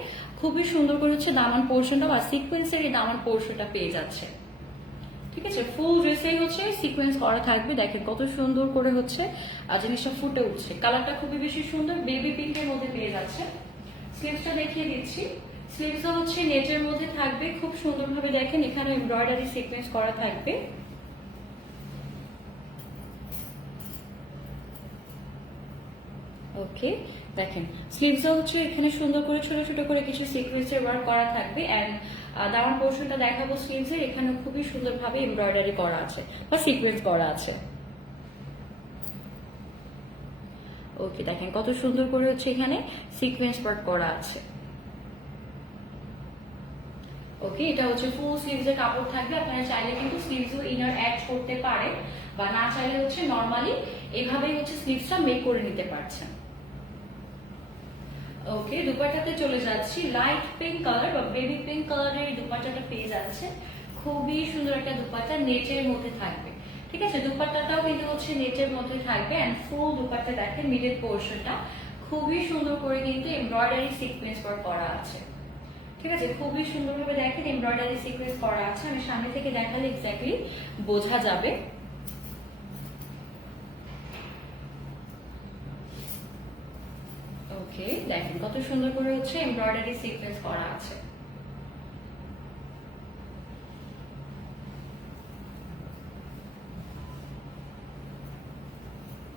খুবই সুন্দর করে হচ্ছে দামান পোর্শনটা বা সিকোয়েন্সের এই দামান পোর্শনটা পেয়ে যাচ্ছে। ঠিক আছে, ফুল ড্রেসেই হচ্ছে সিকোয়েন্স করা থাকবে। দেখেন কত সুন্দর করে হচ্ছে জিনিসটা ফুটে উঠছে। কালারটা খুবই বেশি সুন্দর, বেবি পিঙ্কের মধ্যে পেয়ে যাচ্ছে। স্লিভসটা দেখিয়ে দিচ্ছি। স্লিভসটা হচ্ছে নেটের মধ্যে থাকবে, খুব সুন্দরভাবে দেখেন এখানে এমব্রয়ডারি সিকোয়েন্স করা থাকবে। ওকে, দেখেন স্লিভসটা হচ্ছে এখানে সুন্দর করে ছোট ছোট করে কিছু সিকোয়েন্সের ওয়ার্ক করা থাকবে এন্ড দামান পোর্শনটা দেখাবো স্লিভসের, এখানে খুবই সুন্দরভাবে এমব্রয়ডারি করা আছে বা সিকোয়েন্স করা আছে। ওকে, দেখেন কত সুন্দর করে হচ্ছে এখানে সিকোয়েন্স ওয়ার্ক করা আছে। ওকে, এটা হচ্ছে ফুল স্লিভসের কাপড় থাকবে। আপনারা চাইলে কিন্তু স্লিভসও ইনার অ্যাড করতে পারেন বা না চাইলে হচ্ছে নরমালি এভাবেই হচ্ছে স্লিভসটা মেক করে নিতে পারছেন। ওকে, দুপাট্টাতে চলে যাচ্ছি। লাইট পিঙ্ক কালার বা বেবি পিঙ্ক কালারের দুপাট্টাটা পেয়ে যাচ্ছে। খুবই সুন্দর একটা দুপাট্টা, নেটের মধ্যে থাকবে। ঠিক আছে, দুপাট্টাটাও কিন্তু হচ্ছে নেটের মধ্যে থাকবে এন্ড ফুল দুপাট্টা দেখেন মিডল পোর্শনটা খুবই সুন্দর করে কিন্তু এমব্রয়ডারি সিকোয়েন্স ওয়ার্ক করা আছে। ঠিক আছে, খুবই সুন্দরভাবে দেখেন এমব্রয়ডারি সিকোয়েন্স করা আছে। আমি সামনে থেকে দেখালে এক্স্যাক্টলি বোঝা যাবে। ওকে, দেখেন কত সুন্দর করে হচ্ছে এমব্রয়ডারি সিকোয়েন্স করা আছে।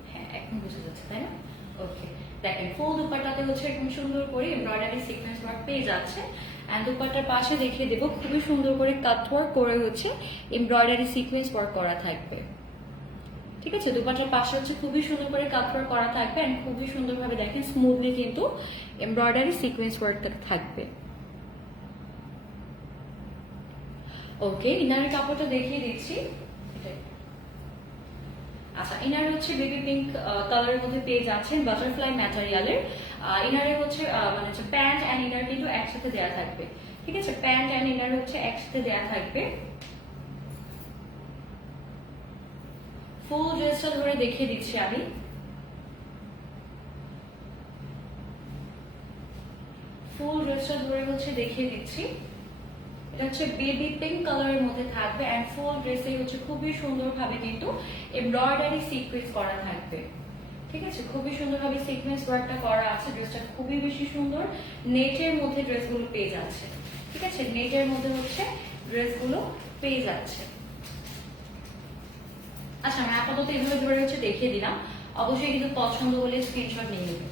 হ্যাঁ, এখন বোঝা যাচ্ছে তাই না? ওকে, দেখেন ফুল দুপাট্টাতে হচ্ছে এরকম সুন্দর করে এমব্রয়ডারি সিকোয়েন্স ওয়ার্ক পেয়ে যাচ্ছে এন্ড দুপাট্টার পাশে দেখিয়ে দেবো খুবই সুন্দর করে কাট ওয়ার্ক করে হচ্ছে এমব্রয়ডারি সিকোয়েন্স ওয়ার্ক করা থাকবে। ঠিক আছে, দুপাট্টার পাশে হচ্ছে খুবই সুন্দর করে কাট ওয়ার্ক করা থাকবে এন্ড খুবই সুন্দরভাবে দেখেন স্মুথলি কিন্তু এমব্রয়ডারি সিকোয়েন্স ওয়ার্কটা থাকবে। ওকে, ইনারের কাপড়টা দেখিয়ে দিচ্ছি। আচ্ছা, ইনার হচ্ছে বেবি পিঙ্ক কালারের মধ্যে পেয়ে যাচ্ছেন, বাটারফ্লাই ম্যাটেরিয়ালের। ইনারে হচ্ছে মানে হচ্ছে প্যান্ট এন্ড ইনার কিন্তু একসাথে দেওয়া থাকবে। ঠিক আছে, প্যান্ট এন্ড ইনার হচ্ছে একসাথে দেওয়া থাকবে। ফুল ড্রেসটা ধরে দেখিয়ে দিচ্ছি আমি। ফুল ড্রেসটা ধরে হচ্ছে দেখিয়ে দিচ্ছি। এটা হচ্ছে বেবি পিঙ্ক কালারের মধ্যে থাকবে এন্ড ফুল ড্রেসে হচ্ছে খুবই সুন্দরভাবে কিন্তু এমব্রয়ডারি সিকোয়েন্স করা থাকবে। ঠিক আছে, খুবই সুন্দরভাবে সিকোয়েন্স ওয়ার্কটা করা আছে। ড্রেসটা খুবই বেশি সুন্দর, নেটের মধ্যে ড্রেসগুলো পেয়ে যাচ্ছে। ঠিক আছে, নেটের মধ্যে হচ্ছে ড্রেসগুলো পেয়ে যাচ্ছে। আচ্ছা, আমি আপাতত এগুলো ধরে হচ্ছে দেখিয়ে দিলাম, অবশ্যই কিন্তু পছন্দ হলে স্ক্রিনশট নিয়ে নেবেন।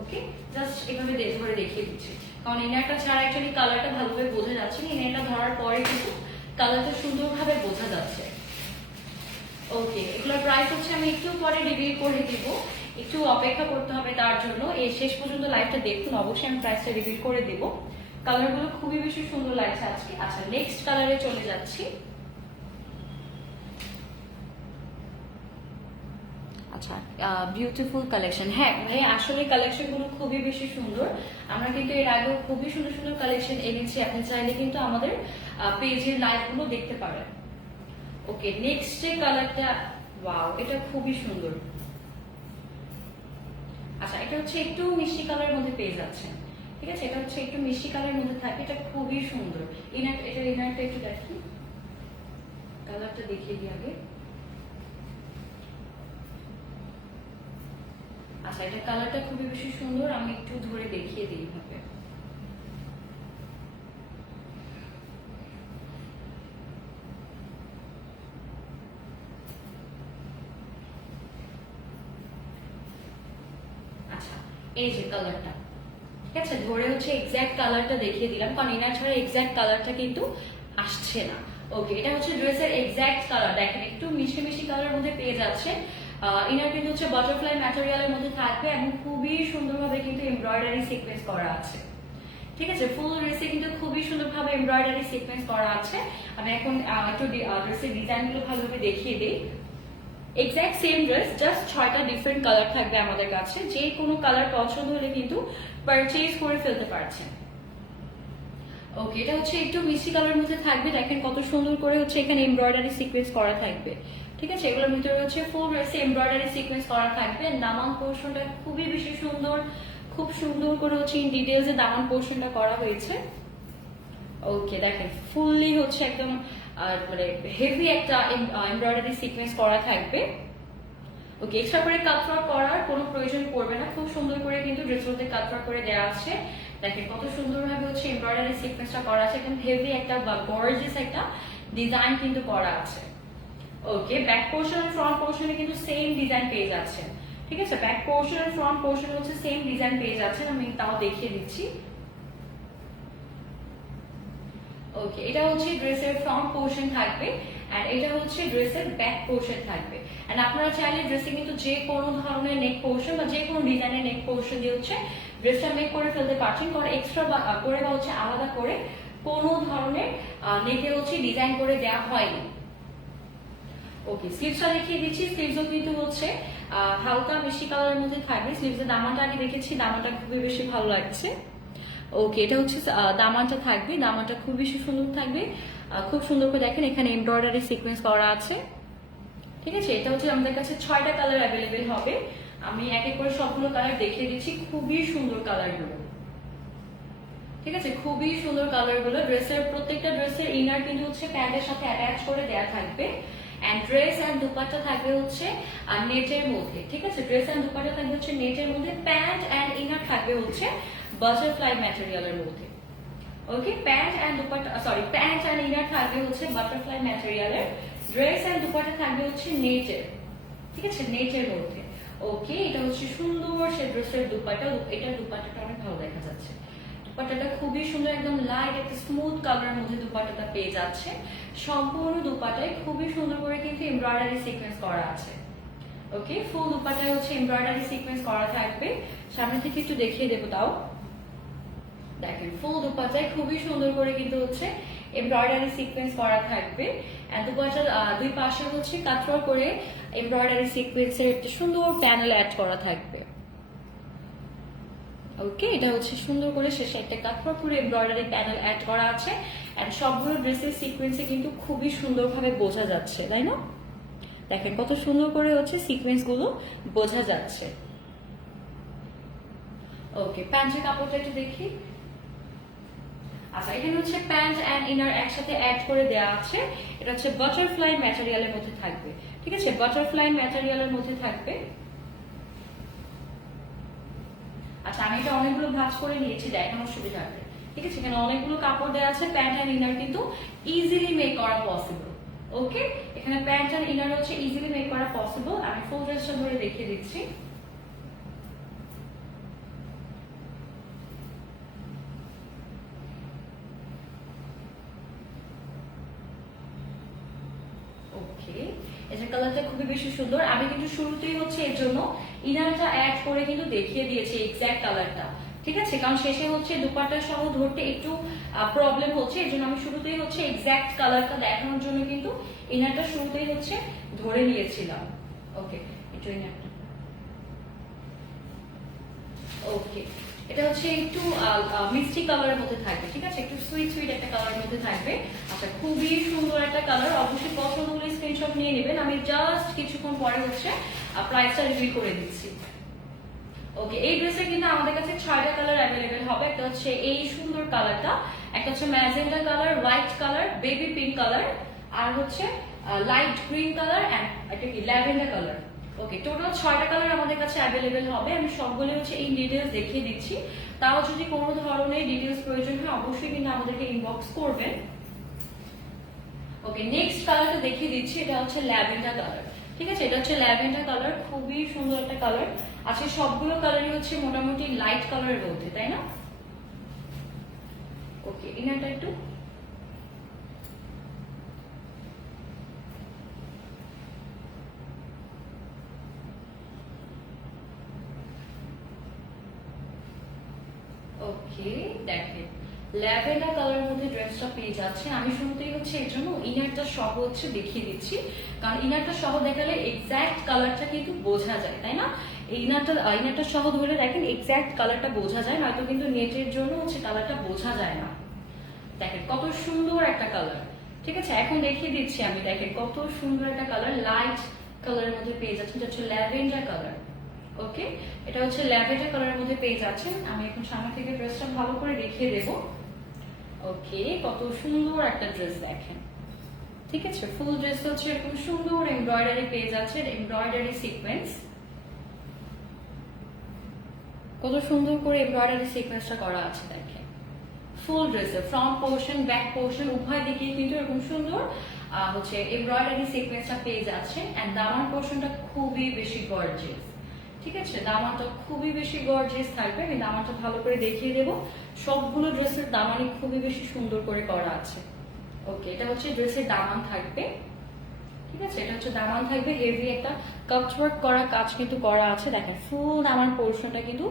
ওকে, জাস্ট এভাবে ধরে দেখিয়ে দিচ্ছি, কারণ ইনারটা ছাড়া অ্যাকচুয়ালি কালারটা ভালোভাবে বোঝা যাচ্ছে না। ইনারটা ধরার পরে কিন্তু কালারটা সুন্দরভাবে বোঝা যাচ্ছে। ওকে, এগুলোর প্রাইস হচ্ছে আমি একটু পরে রিভিউ করে দিব, একটু অপেক্ষা করতে হবে তার জন্য। এই শেষ পর্যন্ত লাইভটা দেখুন, অবশ্যই আমি প্রাইসটা রিভিউ করে দিব। কালারগুলো খুবই বেশি সুন্দর লাগছে আজকে। আচ্ছা, নেক্সট কালারে চলে যাচ্ছি। আচ্ছা, বিউটিফুল কালেকশন। হ্যাঁ ভাই, আসলে কালেকশন গুলো খুবই বেশি সুন্দর। আমরা কিন্তু এর আগেও খুবই সুন্দর সুন্দর কালেকশন এনেছি, আপনি চাইলে কিন্তু আমাদের পেজের লাইভ গুলো দেখতে পারেন। ওকে, নেক্সট যে কালারটা, ওয়াও, এটা খুবই সুন্দর। আচ্ছা, এটা হচ্ছে একটু মিষ্টি কালারের মধ্যে পেয়ে যাচ্ছেন। ঠিক আছে, এটা হচ্ছে একটু মিষ্টি কালারের মধ্যে থাকে, এটা খুবই সুন্দর। এটা ইনারটা একটু দেখি, কালারটা দেখিয়ে দিই আগে। আচ্ছা, এটা কালারটা খুবই বেশি সুন্দর, আমি একটু ধরে দেখিয়ে দিই ভাবে। আচ্ছা, এই যে কালারটা, ঠিক আছে, ধরে হচ্ছে এক্সাক্ট কালারটা দেখিয়ে দিলাম, কারণ এনার ছাড়া এক্সাক্ট কালারটা কিন্তু আসছে না। ওকে, এটা হচ্ছে ড্রেসের এক্সাক্ট কালার। দেখেন একটু মিষ্টি মিষ্টি কালারের মধ্যে পেয়ে যাচ্ছে। ইনার কিন্তু হচ্ছে বাটারফ্লাই ম্যাটেরিয়ালের মধ্যে থাকবে এবং খুবই সুন্দরভাবে কিন্তু এমব্রয়ডারি সিকোয়েন্স করা আছে। ঠিক আছে, ফুল ড্রেসে কিন্তু খুবই সুন্দরভাবে এমব্রয়ডারি সিকোয়েন্স করা আছে। আমি এখন একটু ড্রেসের ডিজাইনগুলো ভালোভাবে দেখিয়ে দিই। এক্স্যাক্ট সেম ড্রেস, জাস্ট 6টা ডিফারেন্ট কালার থাকবে আমাদের কাছে। যে কোনো কালার পছন্দ হলে কিন্তু পারচেজ করে ফেলতে পারছেন। ওকে, এটা হচ্ছে একটু মিষ্টি কালারের মধ্যে থাকবে। দেখেন কত সুন্দর করে হচ্ছে এখানে এমব্রয়ডারি সিকোয়েন্স করা থাকবে। ঠিক আছে, এগুলোর ভিতরে হচ্ছে ফুল ড্রেসে এমব্রয়ডারি সিকোয়েন্স করা থাকবে। দামান পোর্শনটা খুবই বেশি সুন্দর, খুব সুন্দর করে হচ্ছে ইন ডিটেইলসে দামান পোর্শনটা করা হয়েছে। ওকে, দেখেন ফুললি হচ্ছে একদম মানে হেভি একটা এমব্রয়ডারি সিকোয়েন্স করা থাকবে। ওকে, এক্সট্রা করে কাটওয়ার্ক করার কোনো প্রয়োজন পড়বে না, খুব সুন্দর করে কিন্তু ড্রেসের মধ্যে কাটওয়ার্ক করে দেওয়া আছে। দেখেন কত সুন্দরভাবে হচ্ছে এমব্রয়ডারি সিকোয়েন্সটা করা আছে, একদম হেভি একটা বা গর্জিয়াস একটা ডিজাইন কিন্তু করা আছে। ওকে, ব্যাক পোর্শন আর ফ্রন্ট পোর্শনে কিন্তু সেম ডিজাইন পেয়ে যাচ্ছেন। ঠিক আছে, ব্যাক পোর্শন আর ফ্রন্ট পোর্শন হচ্ছে সেম ডিজাইন পেয়ে যাচ্ছেন। আমি তাও দেখিয়ে দিচ্ছি। ওকে, এটা হচ্ছে ড্রেসের ফ্রন্ট পোর্শন থাকবে এন্ড এটা হচ্ছে ড্রেসের ব্যাক পোর্শন থাকবে। এন্ড আপনারা চাইলে ড্রেসে কিন্তু যে কোনো ধরনের নেক পোর্শন বা যে কোনো ডিজাইনের নেক পোর্শন দিয়ে হচ্ছে ড্রেসটা মেক করে ফেলতে পারছেন। কারণ এক্সট্রা করে বা হচ্ছে আলাদা করে কোনো ধরনের নেকে হচ্ছে ডিজাইন করে দেওয়া হয়নি। ওকে, স্লিভসটা দেখিয়ে দিচ্ছি। স্লিভসও কিন্তু হচ্ছে হালকা মিষ্টি কালারের মধ্যে থাকবে। স্লিভসের দামানটা আগে দেখেছি, দামানটা খুবই বেশি ভালো লাগছে। ওকে, এটা হচ্ছে দামানটা থাকবে, দামানটা খুব বেশি সুন্দর থাকবে। খুব সুন্দর করে দেখেন এখানে এমব্রয়ডারি সিকোয়েন্স করা আছে। ঠিক আছে, এটা হচ্ছে আমাদের কাছে 6টা কালার অ্যাভেলেবেল হবে। আমি এক এক করে সবগুলো কালার দেখিয়ে দিচ্ছি। খুবই সুন্দর কালারগুলো। ঠিক আছে, খুবই সুন্দর কালারগুলো। ড্রেসের প্রত্যেকটা ড্রেসের ইনার কিন্তু হচ্ছে প্যান্টের সাথে অ্যাটাচ করে দেওয়া থাকবে। এন্ড ড্রেস এন্ড দুপাট্টা থাকবে হচ্ছে নেটের মধ্যে। ঠিক আছে, ড্রেস এন্ড দুপাট্টা থাকবে হচ্ছে নেটের মধ্যে। প্যান্ট এন্ড ইনার থাকবে হচ্ছে বাটারফ্লাই ম্যাটেরিয়ালের মধ্যে। Okay, pant and dupatta pant and inner থাকবে হচ্ছে বাটারফ্লাই ম্যাটেরিয়ালের। ড্রেস এন্ড দুপাট্টা থাকবে হচ্ছে নেটের। ঠিক আছে, নেটের মধ্যে। ওকে, এটা হচ্ছে সুন্দর সে ড্রেসের দুপাট্টা। এটার দুপাট্টাটা অনেক ভালো দেখা যাচ্ছে। দুপাট্টাটা খুবই সুন্দর, একদম লাইট একটা স্মুথ কালারের মধ্যে দুপাট্টাটা পেয়ে যাচ্ছে। সম্পূর্ণ দুপাট্টায় খুবই সুন্দর করে কিন্তু এমব্রয়ডারি সিকোয়েন্স করা আছে। ওকে, ফুল দুপাট্টায় হচ্ছে এমব্রয়ডারি সিকোয়েন্স করা থাকবে। সামনে থেকে একটু দেখিয়ে দেবো তাও। দেখেন ফুল দুপাট্টায় খুবই সুন্দর করে কিন্তু হচ্ছে এমব্রয়ডারি সিকোয়েন্স করা থাকবে। দুপাট্টার দুই পাশে হচ্ছে কাটওয়ার্ক করে এমব্রয়ডারি সিকোয়েন্সের একটা সুন্দর প্যানেল অ্যাড করা থাকবে। ওকে, এটা হচ্ছে সুন্দর করে শেষে একটা কাটওয়ার্ক করে এমব্রয়ডারি প্যানেল অ্যাড করা আছে। এন্ড সবগুলো ড্রেসের সিকোয়েন্সে কিন্তু খুবই সুন্দরভাবে বোঝা যাচ্ছে, তাই না? দেখেন কত সুন্দর করে হচ্ছে সিকোয়েন্স গুলো বোঝা যাচ্ছে। ওকে, প্যান্টের কাপড়টা একটু দেখি। আচ্ছা, এখানে হচ্ছে প্যান্ট এন্ড ইনার একসাথে অ্যাড করে দেওয়া আছে। এটা হচ্ছে বাটারফ্লাই ম্যাটেরিয়ালের মধ্যে থাকবে। ঠিক আছে, বাটারফ্লাই ম্যাটেরিয়ালের মধ্যে থাকবে। আচ্ছা, আমি এটা অনেকগুলো ভাঁজ করে নিয়েছি দেখানোর সুবিধার্থে। ঠিক আছে, এখানে অনেকগুলো কাপড় দেওয়া আছে। প্যান্ট এন্ড ইনার কিন্তু ইজিলি মেক করা পসিবল। ওকে, এখানে প্যান্ট এন্ড ইনার হচ্ছে ইজিলি মেক করা পসিবল। আমি ফুল ড্রেসটা ধরে দেখিয়ে দিচ্ছি। ওকে, এটার কালারটা খুবই বেশি সুন্দর। আমি কিন্তু শুরুতেই হচ্ছে এর জন্য ইনারটা অ্যাড করে কিন্তু দেখিয়ে দিয়েছি এক্স্যাক্ট কালারটা। ঠিক আছে, কারণ শেষে হচ্ছে দুপাট্টা সহ ধরতে একটু প্রবলেম হচ্ছে, এর জন্য আমি শুরুতেই হচ্ছে এক্স্যাক্ট কালারটা দেখানোর জন্য কিন্তু ইনারটা শুরুতেই হচ্ছে ধরে নিয়েছিলাম। ওকে, একটু ইনারটা। ওকে, এটা হচ্ছে একটু মিষ্টি কালারের মধ্যে থাকবে। ঠিক আছে, একটু সুইট সুইট একটা কালারের মধ্যে থাকবে। আচ্ছা, খুবই সুন্দর একটা কালার। অবশ্যই পছন্দ হলে স্ক্রিনশট নিয়ে নেবেন। আমি জাস্ট কিছুক্ষণ পরে হচ্ছে প্রাইসটা রিভিল করে দিচ্ছি। ওকে, এই ড্রেসে কিন্তু আমাদের কাছে 6টা কালার অ্যাভেলেবেল হবে। একটা হচ্ছে এই সুন্দর কালারটা, একটা হচ্ছে magenta colour, white colour, baby pink colour, আর হচ্ছে লাইট গ্রিন কালার এন্ড এটা কি ল্যাভেন্ডার কালার। ওকে, টোটাল 6টা কালার আমাদের কাছে অ্যাভেলেবেল হবে। আমি সবগুলো হচ্ছে এই ডিটেইলস দেখিয়ে দিচ্ছি। তাও যদি কোনো ধরনের ডিটেইলস প্রয়োজন হয় অবশ্যই কিন্তু আমাদেরকে ইনবক্স করবেন। ওকে, নেক্সট কালারটা দেখিয়ে দিচ্ছি। এটা হচ্ছে ল্যাভেন্ডার কালার। ঠিক আছে, এটা হচ্ছে ল্যাভেন্ডার কালার, খুবই সুন্দর একটা কালার। আজকে সবগুলো কালারই হচ্ছে মোটামুটি লাইট কালারের মধ্যে, তাই না? ওকে, ইনারটা একটু। ওকে, দেখেন ল্যাভেন্ডার কালারের মধ্যে ড্রেসটা পেয়ে যাচ্ছে। আমি শুরুতেই হচ্ছে এর জন্য ইনারটা সহ হচ্ছে দেখিয়ে দিচ্ছি, কারণ ইনারটা সহ দেখালে এক্স্যাক্ট কালারটা কিন্তু বোঝা যায়, তাই না? এই ইনারটা সহ ধরে দেখেন এক্স্যাক্ট কালারটা বোঝা যায়, নয়তো কিন্তু নেটের জন্য হচ্ছে কালারটা বোঝা যায় না। দেখেন কত সুন্দর একটা কালার, ঠিক আছে? এখন দেখিয়ে দিচ্ছি আমি, দেখেন কত সুন্দর একটা কালার, লাইট কালারের মধ্যে পেয়ে যাচ্ছেন, এটা হচ্ছে ল্যাভেন্ডার কালার। ওকে, এটা হচ্ছে ল্যাভেন্ডার কালারের মধ্যে পেয়ে যাচ্ছেন। আমি এখন সামনে থেকে ড্রেসটা ভালো করে দেখিয়ে দেবো। ওকে, কত সুন্দর একটা ড্রেস দেখেন, ঠিক আছে? ফুল ড্রেস হচ্ছে এরকম সুন্দর এমব্রয়ডারি পেয়ে যাচ্ছে, এমব্রয়ডারি সিকোয়েন্স, কত সুন্দর করে এমব্রয়ডারি সিকোয়েন্সটা করা আছে দেখেন। ফুল ড্রেসে ফ্রন্ট পোর্শন ব্যাক পোর্শন উভয় দিকে কিন্তু এরকম সুন্দর হচ্ছে এমব্রয়ডারি সিকোয়েন্সটা পেয়ে যাচ্ছেন। এন্ড দামান পোর্শনটা খুবই বেশি গর্জিয়াস, ঠিক আছে? দামানটা খুবই বেশি গর্জিয়াস থাকবে। আমি দামানটা ভালো করে দেখিয়ে দেবো। সবগুলো ড্রেসের দামানই খুবই বেশি সুন্দর করে করা আছে। ওকে, এটা হচ্ছে ড্রেসের দামান থাকবে, ঠিক আছে? এটা হচ্ছে দামান থাকবে, হেভি একটা কাটওয়ার্ক করা কাজ কিন্তু করা আছে। দেখেন ফুল দামান পোর্শনটা কিন্তু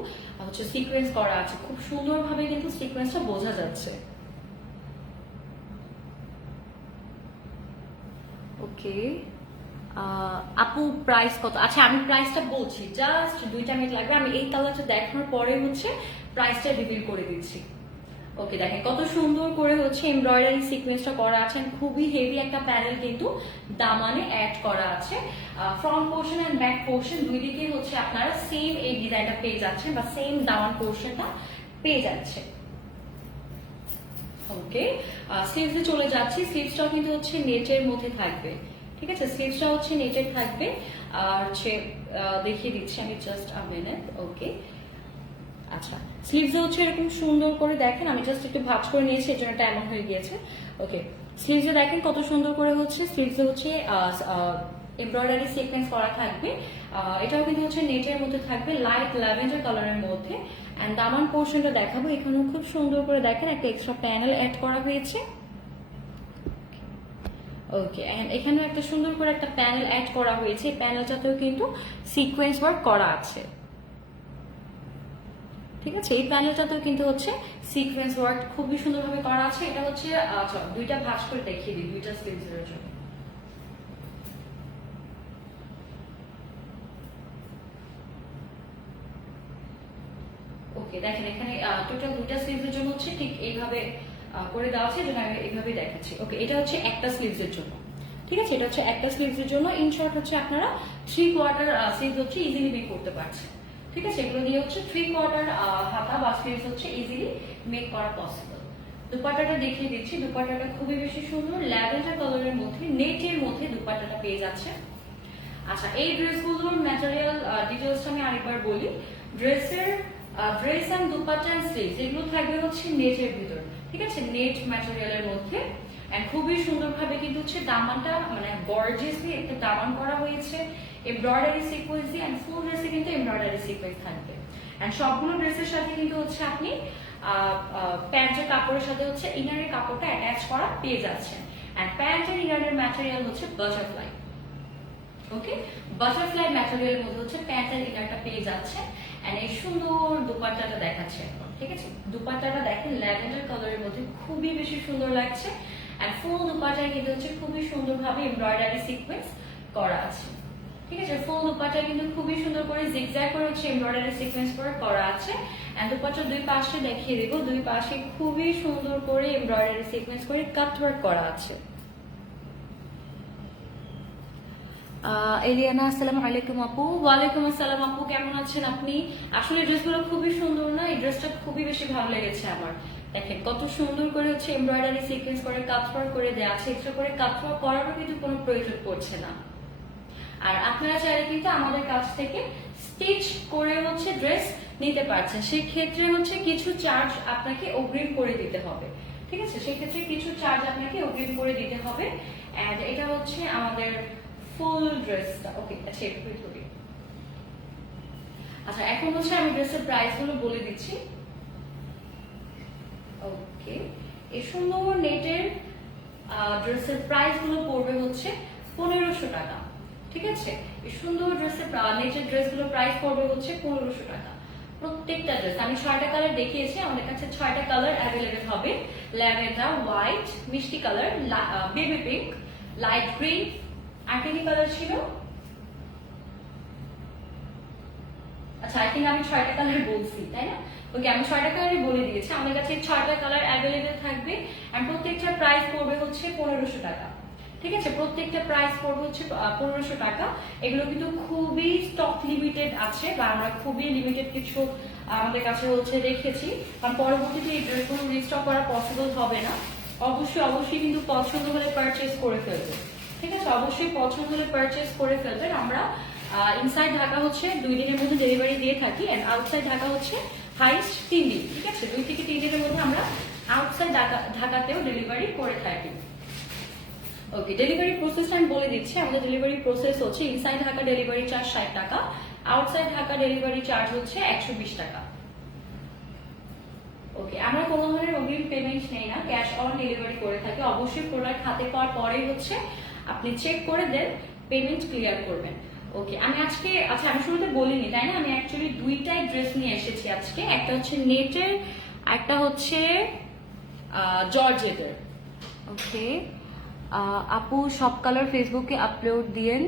হচ্ছে সিকোয়েন্স করা আছে, খুব সুন্দরভাবে কিন্তু সিকোয়েন্সটা বোঝা যাচ্ছে। ওকে, আপু প্রাইস কত? আচ্ছা আমি প্রাইসটা বলছি, জাস্ট 2 মিনিট লাগবে। আমি এই কালারটা দেখানোর পরে হচ্ছে প্রাইসটা রিভিল করে দিচ্ছি। ওকে, দেখেন কত সুন্দর করে হচ্ছে এমব্রয়ডারি সিকোয়েন্সটা করা আছে, খুবই হেভি একটা প্যানেল কিন্তু দামানে অ্যাড করা আছে। Front portion and back portion দুই দিকে হচ্ছে আপনারা সেম এই ডিজাইনটা পেয়ে যাচ্ছেন, বা সেম দামান পোর্শনটা পেয়ে যাচ্ছে। ওকে, স্লিভসে চলে যাচ্ছি। স্লিভসটাও কিন্তু হচ্ছে নেটের মধ্যে থাকবে, ঠিক আছে? স্লিভসটা হচ্ছে নেটের থাকবে। আর হচ্ছে দেখিয়ে দিচ্ছি আমি, জাস্ট আ মিনিট। ওকে, আচ্ছা স্লিভসে হচ্ছে এরকম সুন্দর করে দেখেন, আমি জাস্ট একটু ভাঁজ করে নিয়েছি, এর জন্য এটা এমন হয়ে গিয়েছে। ওকে, স্লিভসে দেখেন কত সুন্দর করে হচ্ছে স্লিভসে হচ্ছে এমব্রয়ডারি সিকোয়েন্স করা থাকবে। এটাও কিন্তু হচ্ছে নেটের মধ্যে থাকবে, লাইট ল্যাভেন্ডার কালারের মধ্যে। এন্ড দামান পোর্শনটা দেখাবো, এখানেও খুব সুন্দর করে দেখেন একটা এক্সট্রা প্যানেল অ্যাড করা হয়েছে। ওকে, এন্ড এখানেও একটা সুন্দর করে একটা প্যানেল অ্যাড করা হয়েছে, এই প্যানেলটাতেও কিন্তু সিকোয়েন্স ওয়ার্ক করা আছে, ঠিক আছে? এই প্যানেলটাতেও কিন্তু হচ্ছে সিকোয়েন্স ওয়ার্ক খুবই সুন্দরভাবে করা আছে। এটা হচ্ছে আচ্ছা দুইটা ভাঁজ করে দেখিয়ে দিই দুইটা স্লিভসের জন্য। ওকে, দেখেন এখানে টোটাল দুইটা স্লিভসের জন্য হচ্ছে ঠিক এইভাবে করে দেওয়া আছে, যেটা আমি এইভাবে দেখাচ্ছি। ওকে, এটা হচ্ছে একটা স্লিভসের জন্য, ঠিক আছে? এটা হচ্ছে একটা স্লিভসের জন্য। ইন শর্ট হচ্ছে আপনারা 3/4 স্লিভস হচ্ছে ইজিলি মেক করতে পারছেন, ঠিক আছে? এগুলো দিয়ে হচ্ছে 3/4 হাতা বা স্লিভস হচ্ছে ইজিলি মেক করা পসিবল। দুপাট্টাটা দেখিয়ে দিচ্ছি। দুপাট্টাটা খুবই বেশি সুন্দর, ল্যাভেন্ডার কালারের মধ্যে নেটের মধ্যে দুপাট্টাটা পেয়ে যাচ্ছে। আচ্ছা, এই ড্রেসগুলোর ম্যাটেরিয়াল ডিটেইলসটা আমি আরেকবার বলি। Dress and dupatta and sleeves এগুলো থাকবে হচ্ছে নেটের ভিতর, ঠিক আছে? নেট ম্যাটেরিয়ালের মধ্যে। এন্ড খুবই সুন্দরভাবে কিন্তু হচ্ছে দামানটা মানে গর্জিয়াসলি একটা দামান করা হয়েছে এমব্রয়ডারি সিকোয়েন্স দিয়ে। এন্ড ফুল ড্রেসে কিন্তু এমব্রয়ডারি সিকোয়েন্স থাকবে। এন্ড সবগুলো ড্রেসের সাথে কিন্তু হচ্ছে আপনি প্যান্টের কাপড়ের সাথে হচ্ছে ইনারের কাপড়টা অ্যাটাচ করা পেয়ে যাচ্ছেন। এন্ড প্যান্টের ইনারের ম্যাটেরিয়াল হচ্ছে বাটারফ্লাই। ওকে, বাটারফ্লাই ম্যাটেরিয়ালের মধ্যে হচ্ছে প্যান্টের ইনারটা পেয়ে যাচ্ছে। এন্ড এই সুন্দর দুপাট্টাটা দেখাচ্ছে এখন, ঠিক আছে? দুপাট্টাটা দেখেন ল্যাভেন্ডার কালারের মধ্যে খুবই বেশি সুন্দর লাগছে। এন্ড ফুল দুপাট্টায় কিন্তু হচ্ছে খুবই সুন্দরভাবে এমব্রয়ডারি সিকোয়েন্স করা আছে, ঠিক আছে? ফুল দুপাট্টা কিন্তু খুবই সুন্দর করে জিগজ্যাগ করে হচ্ছে এমব্রয়ডারি সিকোয়েন্স করে করা আছে। এন্ড দুপাট্টার দুই পাশে দেখিয়ে দেবো, দুই পাশে খুবই সুন্দর করে এমব্রয়ডারি সিকোয়েন্স করে কাটওয়ার্ক করা আছে। এলিয়ানা, আসসালামু আলাইকুম আপু। ওয়ালাইকুম আসসালাম আপু, কেমন আছেন আপনি? আসলে ড্রেসগুলো খুবই সুন্দর না? এই ড্রেসটা খুবই বেশি ভালো লেগেছে আমার। দেখেন কত সুন্দর করে হচ্ছে এমব্রয়ডারি সিকোয়েন্স করে কাটওয়ার্ক করে দেওয়া আছে, এক্সট্রা করে কাটওয়ার্ক করারও কিন্তু কোনো প্রয়োজন পড়ছে না। আর আপনারা চাইলে কিন্তু আমাদের কাছ থেকে স্টিচ করে হচ্ছে ড্রেস নিতে পারছেন। সেই ক্ষেত্রে হচ্ছে কিছু চার্জ আপনাকে অগ্রিম করে দিতে হবে, ঠিক আছে? সেই ক্ষেত্রে কিছু চার্জ আপনাকে অগ্রিম করে দিতে হবে। এন্ড এটা হচ্ছে আমাদের ফুল ড্রেসটা। ওকে, আচ্ছা একটু ধরি। আচ্ছা এখন হচ্ছে আমি ড্রেসের প্রাইস গুলো বলে দিচ্ছি। ওকে, এই সুন্দর নেটের ড্রেসের প্রাইস গুলো পড়বে হচ্ছে 1500 টাকা, ঠিক আছে? এই সুন্দর ড্রেসের নেটের ড্রেসগুলো প্রাইস পড়বে হচ্ছে 1500 টাকা। প্রত্যেকটা ড্রেস আমি 6টা কালার দেখিয়েছি, আমাদের কাছে 6টা কালার অ্যাভেলেবেল হবে। ল্যাভেন্ডার, হোয়াইট, মিষ্টি colour, baby pink, light green, আর কি কালার ছিল? আচ্ছা, আই থিঙ্ক আমি 6টা কালার বলছি, তাই না? ওকে, আমি 6টা কালারই বলে দিয়েছি। আমাদের কাছে 6টা কালার অ্যাভেলেবেল থাকবে। আর প্রত্যেকটা প্রাইস পড়বে হচ্ছে 1500 টাকা। ঠিক আছে, প্রত্যেকটা প্রাইস পড়বে হচ্ছে 1500 টাকা। এগুলো কিন্তু খুবই স্টক লিমিটেড আছে, বা আমরা খুবই লিমিটেড কিছু আমাদের কাছে হচ্ছে রেখেছি, কারণ পরবর্তীতে এই ড্রেসগুলো রিস্টক করা পসিবল হবে না। অবশ্যই কিন্তু পছন্দ হলে পারচেজ করে ফেলবে। ঠিক আছে, অবশ্যই পছন্দ হলে পারচেজ করে ফেলবেন। আমরা ইনসাইড ঢাকা হচ্ছে 2 দিনের মধ্যে ডেলিভারি দিয়ে থাকি, এন্ড আউটসাইড ঢাকা হচ্ছে হাইস্ট 3 দিন। ঠিক আছে, 2 থেকে 3 দিনের মধ্যে আমরা আউটসাইড ঢাকাতেও ডেলিভারি করে থাকি। ওকে, ডেলিভারি প্রসেসটা আমি বলে দিচ্ছি। আমাদের ডেলিভারি প্রসেস হচ্ছে ইনসাইড ঢাকা ডেলিভারি চার্জ 60 টাকা, আউটসাইড ঢাকা ডেলিভারি চার্জ হচ্ছে 120 টাকা। ওকে, আমরা কোনো ধরনের অগ্রিম পেমেন্ট নেই না, ক্যাশ অন ডেলিভারি করে থাকি। অবশ্যই প্রোডাক্ট হাতে পাওয়ার পরেই হচ্ছে আপনি চেক করে দেন, পেমেন্ট ক্লিয়ার করবেন। ওকে, আমি আজকে, আচ্ছা আমি শুরুতে বলিনি তাই না, আমি অ্যাকচুয়ালি 2টাই ড্রেস নিয়ে এসেছি আজকে। একটা হচ্ছে নেটের, একটা হচ্ছে জর্জেটের। ওকে, আপু সব কালার ফেসবুকে আপলোড দিয়েন।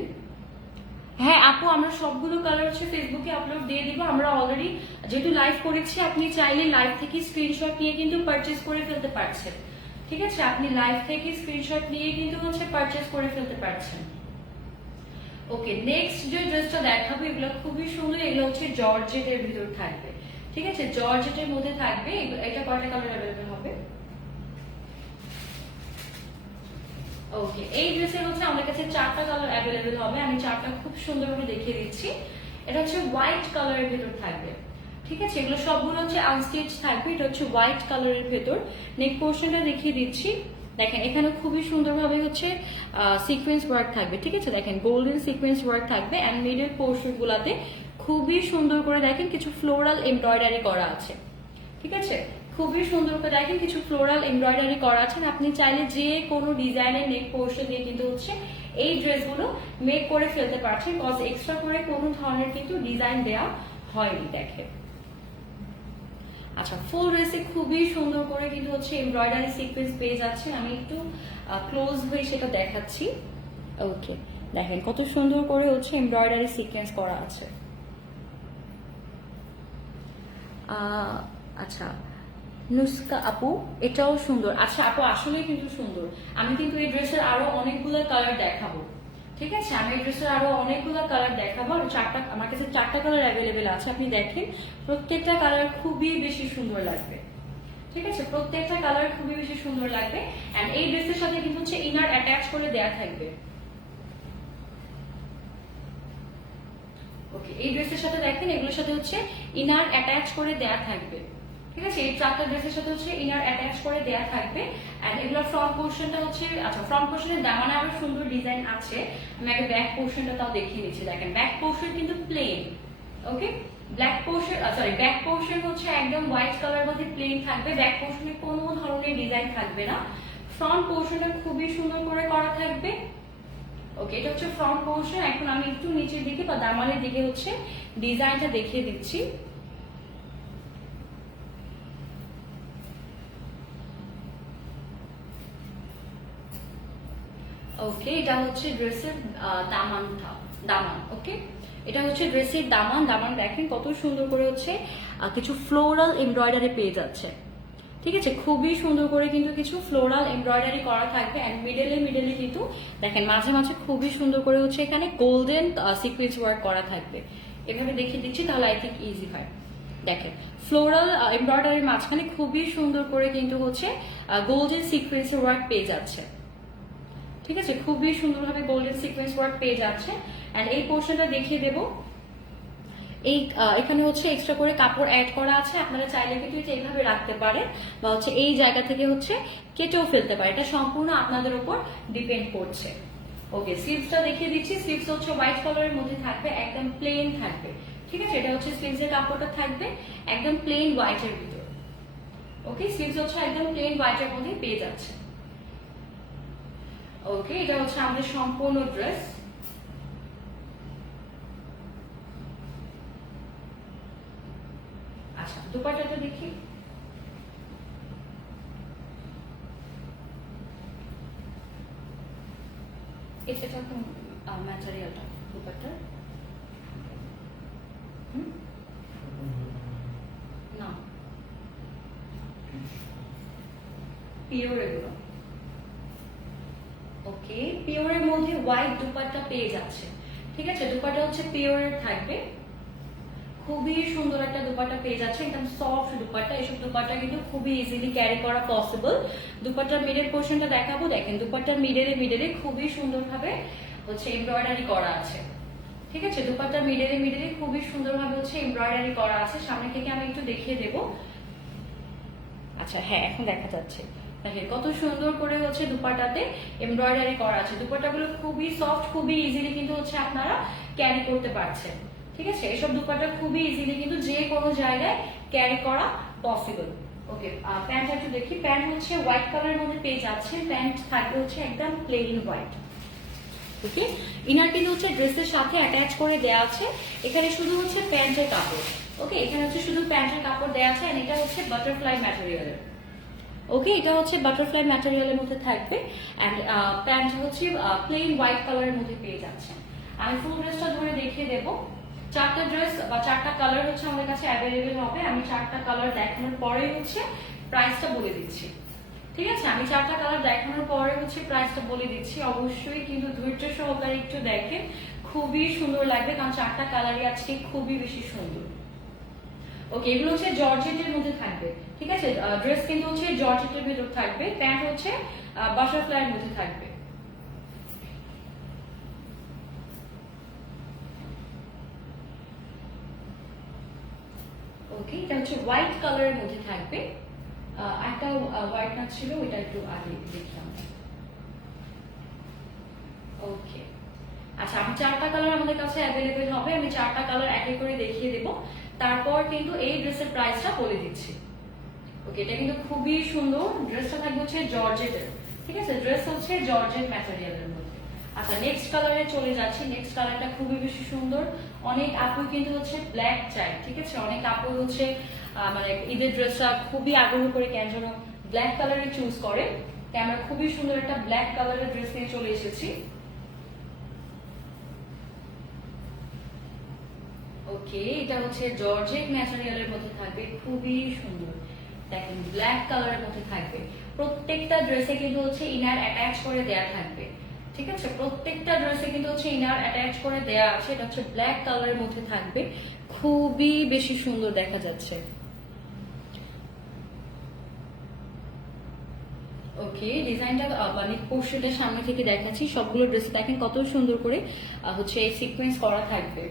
হ্যাঁ আপু, আমরা সবগুলো কালার হচ্ছে ফেসবুকে আপলোড দিয়ে দিব। আমরা অলরেডি যেহেতু লাইভ করেছি, আপনি চাইলে লাইভ থেকে স্ক্রিনশট নিয়ে কিন্তু পারচেজ করে ফেলতে পারছেন। ঠিক আছে, আপনি লাইভ থেকে স্ক্রিনশট নিয়ে কিন্তু হচ্ছে পারচেজ করে ফেলতে পারছেন। ওকে, নেক্সট যে ড্রেসটা দেখাবো এগুলো খুবই সুন্দর। এগুলো হচ্ছে জর্জেটের ভিতর থাকবে। ঠিক আছে, জর্জেটের মধ্যে থাকবে। এটা কয়টা কালার অ্যাভেলেবেল হবে? ওকে, এই ড্রেসের হচ্ছে আমাদের কাছে 4টা কালার অ্যাভেলেবেল হবে। আমি 4টা খুব সুন্দরভাবে দেখিয়ে দিচ্ছি। এটা হচ্ছে হোয়াইট কালারের ভেতর থাকবে। ঠিক আছে, এগুলো সবগুলো হচ্ছে আনস্টিচ থাকবে। এটা হচ্ছে হোয়াইট কালারের ভেতর। নেক পোর্শনটা দেখিয়ে দিচ্ছি। দেখেন, এখানে খুবই সুন্দরভাবে হচ্ছে সিকোয়েন্স ওয়ার্ক থাকবে। ঠিক আছে, দেখেন গোল্ডেন সিকোয়েন্স ওয়ার্ক থাকবে, এন্ড মিডল পোর্শন গুলাতে খুবই সুন্দর করে দেখেন কিছু ফ্লোরাল এমব্রয়ডারি করা আছে। ঠিক আছে, খুবই সুন্দর করে দেখেন কিছু ফ্লোরাল এমব্রয়ডারি করা আছে। আপনি চাইলে যে কোনো ডিজাইনের নেক পোর্শন দিয়ে কিন্তু হচ্ছে এই ড্রেসগুলো মেক করে ফেলতে পারছেন, কজ এক্সট্রা করে কোনো ধরনের কিন্তু ডিজাইন দেওয়া হয়নি। দেখেন, আচ্ছা, ফুল ড্রেসে খুবই সুন্দর করে কিন্তু হচ্ছে এমব্রয়ডারি সিকোয়েন্স পেয়ে যাচ্ছে। আমি একটু ক্লোজ হয়ে সেটা দেখাচ্ছি। ওকে, দেখেন কত সুন্দর করে হচ্ছে এমব্রয়ডারি সিকোয়েন্স করা আছে। আচ্ছা, নুস্কা আপু, এটাও সুন্দর। আচ্ছা আপু, আসলে কিন্তু সুন্দর। আমি কিন্তু এই ড্রেসের আরো অনেকগুলো কালার দেখাবো। ঠিক আছে, আমি এই ড্রেসের আরো অনেকগুলো কালার দেখাবো। আর আমার কাছে 4টা কালার অ্যাভেলেবেল আছে। আপনি দেখেন, প্রত্যেকটা কালার খুবই বেশি সুন্দর লাগবে। ঠিক আছে, প্রত্যেকটা কালার খুবই বেশি সুন্দর লাগবে। এন্ড এই ড্রেসের সাথে কিন্তু হচ্ছে ইনার অ্যাটাচ করে দেয়া থাকবে। ওকে, এই ড্রেসের সাথে দেখেন এগুলোর সাথে হচ্ছে ইনার অ্যাটাচ করে দেয়া থাকবে। ঠিক আছে, এই 4টা ড্রেসের সাথে হচ্ছে ইনার অ্যাটাচ করে দেয়া থাকবে। এন্ড এগুলোর ফ্রন্ট পোর্শনটা হচ্ছে, আচ্ছা ফ্রন্ট পোর্শনের দামানে আরো সুন্দর ডিজাইন আছে। আমি আগে ব্যাক পোর্শনটা তাও দেখিয়ে দিচ্ছি। দেখেন, ব্যাক পোর্শন কিন্তু প্লেন। ওকে, ব্যাক পোর্শন হচ্ছে একদম হোয়াইট কালার মধ্যে প্লেন থাকবে। ব্যাক পোর্শনে কোনো ধরনের ডিজাইন থাকবে না। ফ্রন্ট পোর্শনটা খুবই সুন্দর করে করা থাকবে। ওকে, এটা হচ্ছে ফ্রন্ট পোর্শন। এখন আমি একটু নিচের দিকে বা দামানের দিকে হচ্ছে ডিজাইনটা দেখিয়ে দিচ্ছি। ওকে, এটা হচ্ছে ড্রেসের দামান। ওকে, এটা হচ্ছে ড্রেসের দামান দেখেন কত সুন্দর করে হচ্ছে কিছু ফ্লোরাল এমব্রয়ডারি পেয়ে যাচ্ছে। ঠিক আছে, খুবই সুন্দর করে কিন্তু কিছু ফ্লোরাল এমব্রয়ডারি করা থাকবে। এন্ড মিডলে কিন্তু দেখেন মাঝে মাঝে খুবই সুন্দর করে হচ্ছে এখানে গোল্ডেন সিকোয়েন্স ওয়ার্ক করা থাকবে। এভাবে দেখিয়ে দিচ্ছি, তাহলে আই থিঙ্ক ইজি হয়। দেখেন, ফ্লোরাল এমব্রয়ডারির মাঝখানে খুবই সুন্দর করে কিন্তু হচ্ছে গোল্ডেন সিকোয়েন্সের ওয়ার্ক পেয়ে যাচ্ছে। ঠিক আছে, খুবই সুন্দরভাবে গোল্ডেন সিকোয়েন্স ওয়ার্ক পেয়ে যাচ্ছে। এন্ড এই পোর্শনটা দেখিয়ে দেব। এই এখানে হচ্ছে এক্সট্রা করে কাপড় অ্যাড করা আছে। আপনারা চাইলে কিন্তু এইভাবে রাখতে পারেন, বা হচ্ছে এই জায়গা থেকে হচ্ছে কেটেও ফেলতে পারে। এটা সম্পূর্ণ আপনাদের উপর ডিপেন্ড করছে। ওকে, স্লিভসটা দেখিয়ে দিচ্ছি। স্লিভস হচ্ছে হোয়াইট কালারের মধ্যে থাকবে, একদম প্লেন থাকবে। ঠিক আছে, এটা হচ্ছে স্লিভসের কাপড়টা থাকবে একদম প্লেন হোয়াইটের ভিতর। ওকে, স্লিভস হচ্ছে একদম প্লেন হোয়াইটের মধ্যে পেয়ে যাচ্ছে। ওকে, এটা হচ্ছে আমাদের সম্পূর্ণ ড্রেস। দুপাট্টাটা দেখি। এটা কোন ম্যাটেরিয়ালটা দুপাট্টার? না, পিওর এগুলো। ওকে, পিওরের মধ্যে হোয়াইট দুপাট্টা পেয়ে যাচ্ছে। ঠিক আছে, দুপাট্টা হচ্ছে পিওরের থাকবে, খুবই সুন্দর একটা দুপাট্টা পেয়ে যাচ্ছে, একদম সফট দুপাট্টা। এসব দুপাট্টা কিন্তু খুবই ইজিলি ক্যারি করা পসিবল। দুপাট্টার মিডল পোর্শনটা দেখাবো। দেখেন দুপাট্টার মিডলে খুবই সুন্দরভাবে হচ্ছে এমব্রয়ডারি করা আছে। ঠিক আছে, দুপাট্টার মিডলে খুবই সুন্দরভাবে হচ্ছে এমব্রয়ডারি করা আছে। সামনে থেকে আমি একটু দেখিয়ে দেব। আচ্ছা হ্যাঁ, এখন দেখা যাচ্ছে। দেখেন কত সুন্দর করে হচ্ছে দুপাট্টাতে এমব্রয়ডারি করা আছে। দুপাট্টাগুলো খুবই সফট, খুবই ইজিলি কিন্তু হচ্ছে আপনারা ক্যারি করতে পারছেন। ঠিক আছে, এসব দুপাট্টা খুবই ইজিলি কিন্তু যে কোনো জায়গায় ক্যারি করা পসিবল। ওকে, প্যান্ট একটু দেখি। প্যান্ট হচ্ছে হোয়াইট কালারের মধ্যে পেয়ে যাচ্ছে। প্যান্ট থাকবে হচ্ছে একদম প্লেন হোয়াইট। ওকে, ইনার কিন্তু হচ্ছে ড্রেসের সাথে অ্যাটাচ করে দেয়া আছে। এখানে শুধু হচ্ছে প্যান্টের কাপড়। ওকে, এখানে হচ্ছে শুধু প্যান্টের কাপড় দেয়া আছে। আর এটা হচ্ছে বাটারফ্লাই ম্যাটেরিয়ালের। ওকে, এটা হচ্ছে বাটারফ্লাই ম্যাটেরিয়ালের মধ্যে থাকবে। এন্ড প্যান্ট হচ্ছে প্লেন হোয়াইট কালারের মধ্যে পেয়ে যাচ্ছে। আমি ফুল ড্রেসটা ধরে দেখিয়ে দেব। চারটা ড্রেস বা চারটা কালার হচ্ছে আমাদের কাছে অ্যাভেলেবেল হবে। আমি চারটা কালার দেখানোর পরে হচ্ছে প্রাইসটা বলে দিচ্ছি। ঠিক আছে, আমি চারটা কালার দেখানোর পরে হচ্ছে প্রাইসটা বলে দিচ্ছি। অবশ্যই কিন্তু ধৈর্য সহকারে একটু দেখেন, খুবই সুন্দর লাগবে, কারণ চারটা কালারই আজকে খুবই বেশি সুন্দর। ওকে, এগুলো হচ্ছে জর্জেটের মধ্যে থাকবে। ঠিক আছে, ড্রেস কিন্তু হচ্ছে জর্জেটের ভিতর থাকবে। প্যান্ট হচ্ছে বাটারফ্লাইয়ের মধ্যে থাকবে। ওকে, এটা হচ্ছে হোয়াইট কালারের মধ্যে থাকবে। একটা হোয়াইট না ছিল, ওইটা একটু আগে দেখলাম। ওকে, আচ্ছা, আমি চারটা কালার আমাদের কাছে অ্যাভেলেবেল হবে। আমি চারটা কালার এক এক করে দেখিয়ে দেব, তারপর কিন্তু এই ড্রেসের প্রাইসটা বলে দিচ্ছি। ওকে, এটা কিন্তু খুবই সুন্দর। ড্রেসটা থাকবে হচ্ছে জর্জেটের। ঠিক আছে, ড্রেস হচ্ছে জর্জেট ম্যাটেরিয়ালের মধ্যে। আচ্ছা, নেক্সট কালারে চলে যাচ্ছি। নেক্সট কালারটা খুবই বেশি সুন্দর। অনেক আপু কিন্তু হচ্ছে ব্ল্যাক চাই। ঠিক আছে, অনেক আপু হচ্ছে মানে ঈদের ড্রেসটা খুবই আগ্রহ করে কেন যেন ব্ল্যাক কালারে চুজ করে। তাই আমরা খুবই সুন্দর একটা ব্ল্যাক কালারের ড্রেস নিয়ে চলে এসেছি। ওকে, এটা হচ্ছে জর্জেট ম্যাটেরিয়ালের মধ্যে থাকবে, খুবই সুন্দর। দেখেন ব্ল্যাক কালারের মধ্যে থাকবে। প্রত্যেকটা ড্রেসে কিন্তু হচ্ছে ইনার অ্যাটাচ করে দেয়া থাকবে। ঠিক আছে, প্রত্যেকটা ড্রেসে কিন্তু হচ্ছে ইনার অ্যাটাচ করে দেয়া আছে। এটা হচ্ছে ব্ল্যাক কালারের মধ্যে থাকবে, খুবই বেশি সুন্দর দেখা যাচ্ছে। ওকে, ডিজাইনটা মানে পোর্শনটা সামনে থেকে দেখাচ্ছি। সবগুলো ড্রেস দেখেন কত সুন্দর করে হচ্ছে এই সিকোয়েন্স করা থাকবে।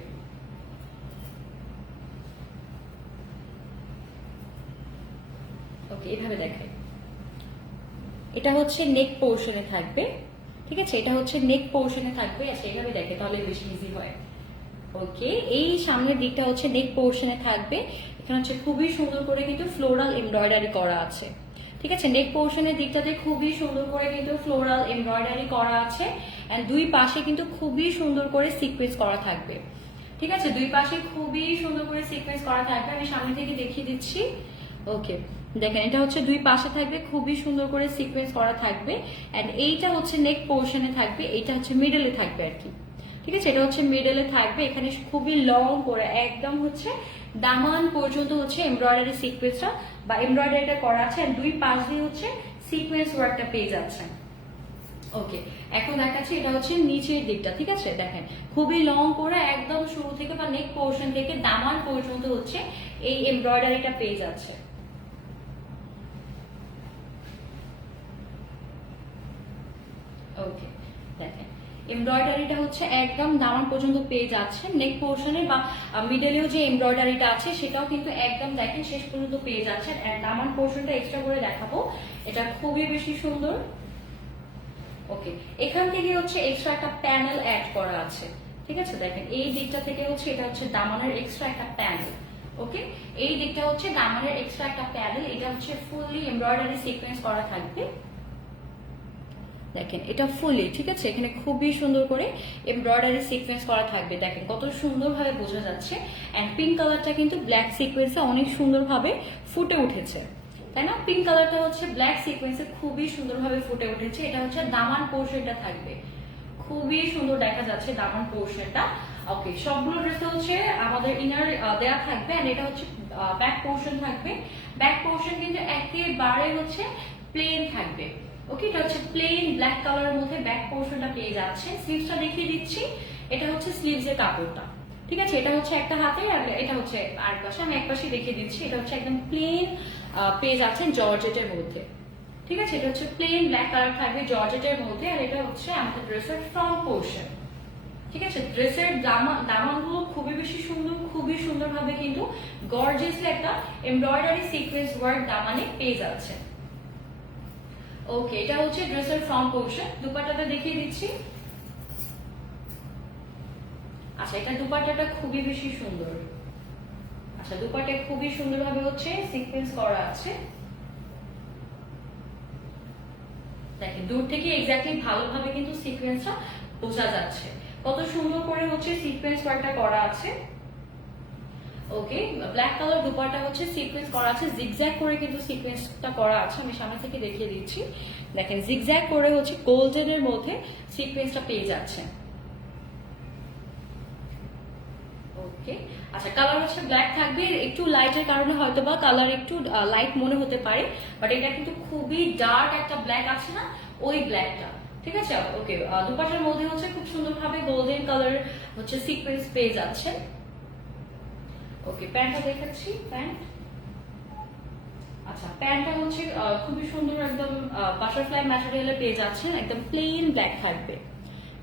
ওকে, এভাবে দেখাই। এটা হচ্ছে নেক পোর্শনে থাকবে। ঠিক আছে, এটা হচ্ছে নেক পোর্শনে থাকবে। আচ্ছা, এইভাবে দেখে তাহলে বেশি ইজি হয়। ওকে, এই সামনের দিকটা হচ্ছে নেক পোর্শনে থাকবে। এখানে হচ্ছে খুবই সুন্দর করে কিন্তু ফ্লোরাল এমব্রয়ডারি করা আছে। ঠিক আছে, নেক পোর্শনের দিকটাতে খুবই সুন্দর করে কিন্তু ফ্লোরাল এমব্রয়ডারি করা আছে। এন্ড দুই পাশে কিন্তু খুবই সুন্দর করে সিকোয়েন্স করা থাকবে। ঠিক আছে, দুই পাশে খুবই সুন্দর করে সিকোয়েন্স করা থাকবে। আমি সামনে থেকে দেখিয়ে দিচ্ছি। ওকে, দেখেন এটা হচ্ছে দুই পাশে থাকবে, খুবই সুন্দর করে সিকোয়েন্স করা থাকবে। এন্ড এইটা হচ্ছে নেক পোর্শনে থাকবে, এইটা হচ্ছে মিডলে থাকবে আর কি। ঠিক আছে, এটা হচ্ছে মিডলে থাকবে। এখানে খুবই লং করে একদম হচ্ছে দামান পর্যন্ত হচ্ছে এমব্রয়ডারি সিকোয়েন্সটা বা এমব্রয়ডারিটা করা আছে। আর দুই পাশ দিয়ে হচ্ছে সিকোয়েন্স ওয়ার্কটা পেয়ে যাচ্ছে। ওকে, এখন দেখাচ্ছি এটা হচ্ছে নিচের দিকটা। ঠিক আছে, দেখেন খুবই লং করে একদম শুরু থেকে বা নেক পোর্শন থেকে দামান পর্যন্ত হচ্ছে এই এমব্রয়ডারিটা পেয়ে যাচ্ছে। ওকে, দেখেন এমব্রয়ডারিটা হচ্ছে একদম দামান পর্যন্ত পেয়ে যাচ্ছে। নেক পোর্শনে বা মিডলেও যে এমব্রয়ডারিটা আছে সেটাও কিন্তু একদম দেখেন শেষ পর্যন্ত পেয়ে যাচ্ছেন। আর দামান পোর্শনটা এক্সট্রা করে দেখাবো, এটা খুবই বেশি সুন্দর। ওকে, এখান থেকে হচ্ছে এক্সট্রা একটা প্যানেল অ্যাড করা আছে। ঠিক আছে, দেখেন এই দিকটা থেকে হচ্ছে এটা হচ্ছে দামানের এক্সট্রা একটা প্যানেল। ওকে, এই দিকটা হচ্ছে দামানের এক্সট্রা একটা প্যানেল। এটা হচ্ছে ফুললি এমব্রয়ডারি সিকোয়েন্স করা থাকবে। দেখেন এটা ফুলি, ঠিক আছে, এখানে খুবই সুন্দর করে এমব্রয়ডারি সিকোয়েন্স করা থাকবে। দেখেন কত সুন্দরভাবে বোঝা যাচ্ছে। অ্যান্ড পিঙ্ক কালারটা কিন্তু ব্ল্যাক সিকোয়েন্সে অনেক সুন্দরভাবে ফুটে উঠেছে, তাই না? পিঙ্ক কালারটা হচ্ছে ব্ল্যাক সিকোয়েন্সে খুবই সুন্দরভাবে ফুটে উঠেছে। এটা হচ্ছে দামান পোর্শনটা থাকবে, খুবই সুন্দর দেখা যাচ্ছে দামান পোর্শনটা। ওকে, সবগুলো ড্রেসে হচ্ছে আমাদের ইনার দেয়া থাকবে, এন্ড এটা হচ্ছে ব্যাক পোর্শন থাকবে। ব্যাক পোর্শন কিন্তু একেবারে হচ্ছে প্লেন থাকবে। ওকে, এটা হচ্ছে প্লেন ব্ল্যাক কালারের মধ্যে ব্যাক পোর্শনটা পেয়ে যাচ্ছে। স্লিভসটা দেখিয়ে দিচ্ছি, এটা হচ্ছে স্লিভসের কাপড়টা, ঠিক আছে। এটা হচ্ছে একটা হাতে, আর এটা হচ্ছে আরেক পাশে। আমি এক পাশে দেখিয়ে দিচ্ছি। এটা হচ্ছে একদম প্লেন পেয়ে যাচ্ছেন জর্জেটের মধ্যে, ঠিক আছে। এটা হচ্ছে প্লেন ব্ল্যাক কালার থাকবে জর্জেটের মধ্যে, আর এটা হচ্ছে আমাদের ড্রেসের ফ্রন্ট পোর্শন, ঠিক আছে। ড্রেসের দামানগুলো খুবই বেশি সুন্দর, খুবই সুন্দরভাবে কিন্তু গর্জিয়াসলি একটা এমব্রয়ডারি সিকোয়েন্স ওয়ার্ক দামানে পেয়ে যাচ্ছে। ওকে, এটা হচ্ছে ড্রেসের ফ্রন্ট পোর্শন। দুপাট্টাটা দেখিয়ে দিচ্ছি। আচ্ছা, এটা দুপাট্টাটা খুবই বেশি সুন্দর। আচ্ছা, দুপাট্টা খুবই সুন্দরভাবে হচ্ছে সিকোয়েন্স করা আছে। দেখেন দূর থেকে এক্স্যাক্টলি ভালোভাবে কিন্তু সিকোয়েন্সটা বোঝা যাচ্ছে, কত সুন্দর করে হচ্ছে সিকোয়েন্স ওয়ার্কটা করা আছে। ওকে, ব্ল্যাক কালার দুপাট্টা হচ্ছে সিকোয়েন্স করা আছে, জিগজ্যাগ করে কিন্তু সিকোয়েন্সটা করা আছে। আমি সামনে থেকে দেখিয়ে দিচ্ছি। দেখেন জিগজ্যাগ করে হচ্ছে গোল্ডেনের মধ্যে সিকোয়েন্সটা পেয়ে যাচ্ছে। ওকে, আচ্ছা, কালার হচ্ছে ব্ল্যাক থাকবে। একটু লাইটের কারণে হয়তো বা কালার একটু লাইট মনে হতে পারে, বাট এটা কিন্তু খুবই ডার্ক একটা ব্ল্যাক আছে না, ওই ব্ল্যাকটা, ঠিক আছে। ওকে, দুপাশার মধ্যে হচ্ছে খুব সুন্দরভাবে গোল্ডেন কালার হচ্ছে সিকোয়েন্স পেয়ে যাচ্ছে। ওকে, প্যান্টটা দেখাচ্ছি। প্যান্ট, আচ্ছা, প্যান্টটা হচ্ছে খুবই সুন্দর একদম বাটারফ্লাই ম্যাটেরিয়ালে পেয়ে যাচ্ছেন। একদম প্লেন ব্ল্যাক থাকবে,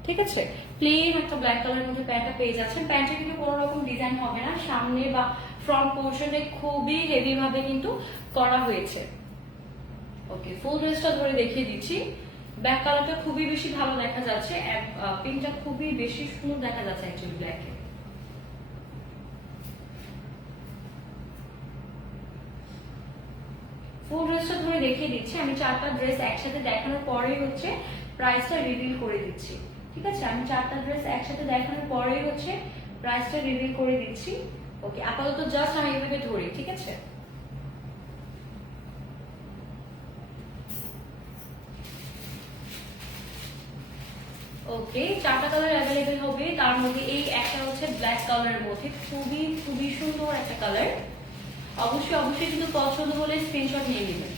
ঠিক আছে। প্লেন একটা ব্ল্যাক কালারের মধ্যে প্যান্টটা পেয়ে যাচ্ছেন। প্যান্টে কিন্তু কোনো রকম ডিজাইন হবে না, সামনে বা ফ্রন্ট পোর্শনে খুবই হেভি ভাবে কিন্তু করা হয়েছে। ওকে, ফুল ড্রেসটা ধরে দেখিয়ে দিচ্ছি। ব্ল্যাক কালারটা খুবই বেশি ভালো দেখা যাচ্ছে, পিঙ্কটা খুবই বেশি সুন্দর দেখা যাচ্ছে অ্যাকচুয়ালি ব্ল্যাকে। ফুল ড্রেসটা ধরে দেখিয়ে দিচ্ছি। আমি চারটা ড্রেস একসাথে দেখানোর পরেই হচ্ছে প্রাইসটা রিভিল করে দিচ্ছি, ঠিক আছে। আমি চারটা ড্রেস একসাথে দেখানোর পরেই হচ্ছে প্রাইসটা রিভিল করে দিচ্ছি। ওকে, আপাতত জাস্ট আমি এইভাবে ধরি, ঠিক আছে। ওকে, চারটা কালার অ্যাভেলেবেল হবে। তার মধ্যে এই একটা হচ্ছে ব্ল্যাক কালারের মধ্যে খুবই খুবই সুন্দর একটা কালার। অবশ্যই কিন্তু পছন্দ হলে স্ক্রিনশট নিয়ে নেবেন,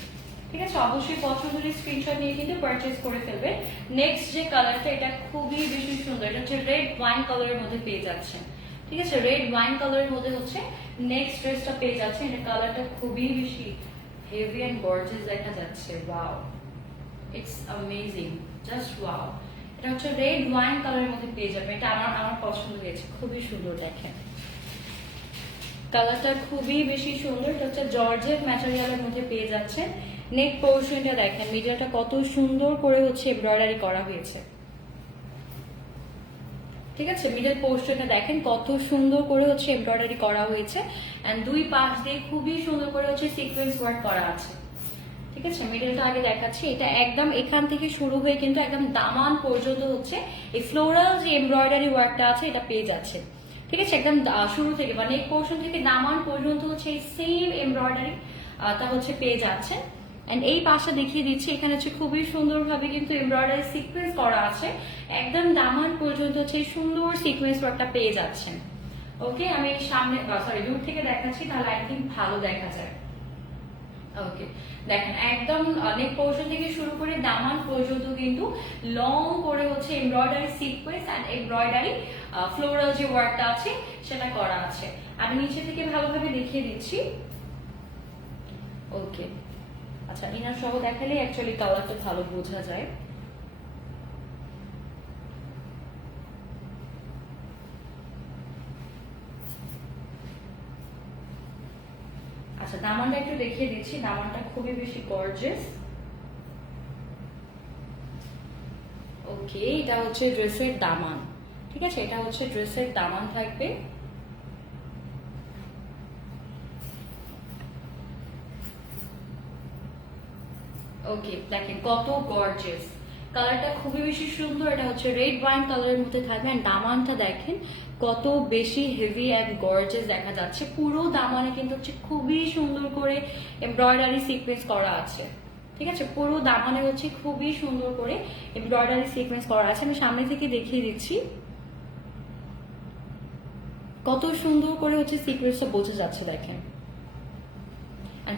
ঠিক আছে। অবশ্যই পছন্দ হলে স্ক্রিনশট নিয়ে কিন্তু পারচেজ করে ফেলবেন। নেক্সট যে কালারটা, এটা খুবই বেশি সুন্দর। এটা হচ্ছে রেড ওয়াইন কালারের মধ্যে পেয়ে যাচ্ছেন, ঠিক আছে। রেড ওয়াইন কালারের মধ্যে হচ্ছে নেক্সট ড্রেসটা পেয়ে যাচ্ছে। এটা কালারটা খুবই বেশি হেভি এন্ড গর্জিয়াস দেখা যাচ্ছে। Wow, it's amazing, just wow. এটা হচ্ছে রেড ওয়াইন কালারের মধ্যে পেয়ে যাবেন। এটা আমার পছন্দ হয়েছে, খুবই সুন্দর। দেখেন কালারটা খুবই বেশি সুন্দর। এটা হচ্ছে জর্জেট ম্যাটেরিয়ালের মধ্যে পেয়ে যাচ্ছে। নেক পোর্শনটা দেখেন, মিডিয়াটা কত সুন্দর করে হচ্ছে এমব্রয়ডারি করা হয়েছে, ঠিক আছে। মিডল পোর্শনটা দেখেন কত সুন্দর করে হচ্ছে এমব্রয়ডারি করা হয়েছে, এন্ড দুই পাশ দিয়ে খুবই সুন্দর করে হচ্ছে সিকোয়েন্স ওয়ার্ক করা আছে, ঠিক আছে। মিডলটা আগে দেখাচ্ছি। এটা একদম এখান থেকে শুরু হয়ে কিন্তু একদম দামান পর্যন্ত হচ্ছে এই ফ্লোরাল যে এমব্রয়ডারি ওয়ার্কটা আছে এটা পেয়ে যাচ্ছে, ঠিক আছে। একদম শুরু থেকে বা নেক পোর্শন থেকে দামান পর্যন্ত হচ্ছে এই সেম এমব্রয়ডারি তা হচ্ছে পেয়ে যাচ্ছে। এন্ড এই পাশটা দেখিয়ে দিচ্ছি, এখানে হচ্ছে খুবই সুন্দরভাবে কিন্তু এমব্রয়ডারি সিকোয়েন্স করা আছে। একদম দামান পর্যন্ত হচ্ছে সুন্দর সিকোয়েন্স ওয়ার্কটা পেয়ে যাচ্ছেন। ওকে, আমি সামনে সরি দূর থেকে দেখাচ্ছি, তাহলে আই থিঙ্ক ভালো দেখা যায়। ওকে, দেখেন একদম নেক পোর্শন থেকে শুরু করে দামান পর্যন্ত কিন্তু লং করে হচ্ছে embroidery sequence and embroidery floral যে ওয়ার্কটা আছে সেটা করা আছে। আমি নিচে থেকে ভালোভাবে দেখিয়ে দিচ্ছি। ওকে, আচ্ছা, ইনার সহ দেখালে অ্যাকচুয়ালি কালারটা ভালো বোঝা যায়। আচ্ছা, দামানটা একটু দেখিয়ে দিচ্ছি। দামানটা খুবই বেশি গর্জিয়াস। ওকে, এটা হচ্ছে ড্রেসের দামান, ঠিক আছে। এটা হচ্ছে ড্রেসের দামান থাকবে। ওকে, দেখেন কত গর্জিয়াস, কালারটা খুবই বেশি সুন্দর। এটা হচ্ছে রেড ওয়াইন কালারের মধ্যে থাকবে। অ্যান্ড দামানটা দেখেন কত বেশি হেভি অ্যান্ড গর্জিয়াস দেখা যাচ্ছে। পুরো দামানে কিন্তু হচ্ছে খুবই সুন্দর করে এমব্রয়ডারি সিকোয়েন্স করা আছে। ঠিক আছে, পুরো দামানে হচ্ছে খুবই সুন্দর করে এমব্রয়ডারি সিকোয়েন্স করা আছে। আমি সামনে থেকে দেখিয়ে দিচ্ছি কত সুন্দর করে হচ্ছে সিকোয়েন্সটা বোঝা যাচ্ছে দেখেন।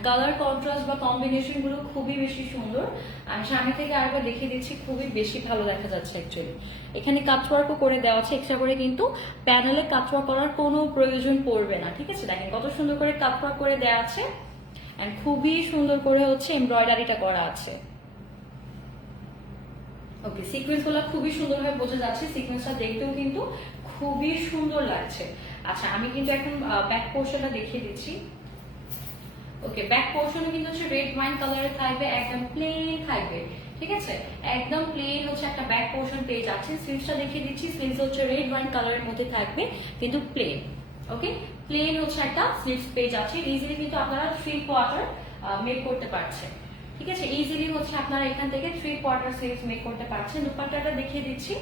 কালার কন্ট্রাস্ট বা কম্বিনেশন গুলো খুবই বেশি সুন্দর। আমি সামনে থেকে আরেকবার দেখিয়ে দিচ্ছি, খুবই বেশি ভালো দেখা যাচ্ছে অ্যাকচুয়ালি। এখানে কাটওয়ার্কও করে দেওয়া আছে এক্সট্রা করে, কিন্তু প্যানেলে কাটওয়ার্ক করার কোনো প্রয়োজন পড়বে না। ঠিক আছে, দেখেন কত সুন্দর করে কাটওয়ার্ক করে দেওয়া আছে এন্ড খুবই সুন্দর করে হচ্ছে এমব্রয়ডারিটা করা আছে। ওকে, সিকোয়েন্স গুলো খুবই সুন্দরভাবে বোঝা যাচ্ছে। সিকোয়েন্সটা দেখতেও কিন্তু খুবই সুন্দর লাগছে। আচ্ছা, আমি কিন্তু এখন ব্যাক পোর্শনটা দেখিয়ে দিচ্ছি। ওকে, ব্যাক পোর্শনে কিন্তু হচ্ছে রেড ওয়াইন কালারের থাকবে, একদম প্লেন থাকবে। ঠিক আছে, একদম প্লেন হচ্ছে একটা ব্যাক পোর্শন পেয়ে যাচ্ছে। স্লিভসটা দেখিয়ে দিচ্ছি। স্লিভস হচ্ছে রেড ওয়াইন কালারের মধ্যে থাকবে কিন্তু প্লেন। ওকে, প্লেন হচ্ছে একটা স্লিভস পেয়ে যাচ্ছে। ইজিলি কিন্তু আপনারা 3 কোয়ার্টার মেক করতে পারছেন। ঠিক আছে, ইজিলি হচ্ছে আপনারা এখান থেকে 3 কোয়ার্টার স্লিভস মেক করতে পারছেন। দুপাট্টাটা দেখিয়ে দিচ্ছি।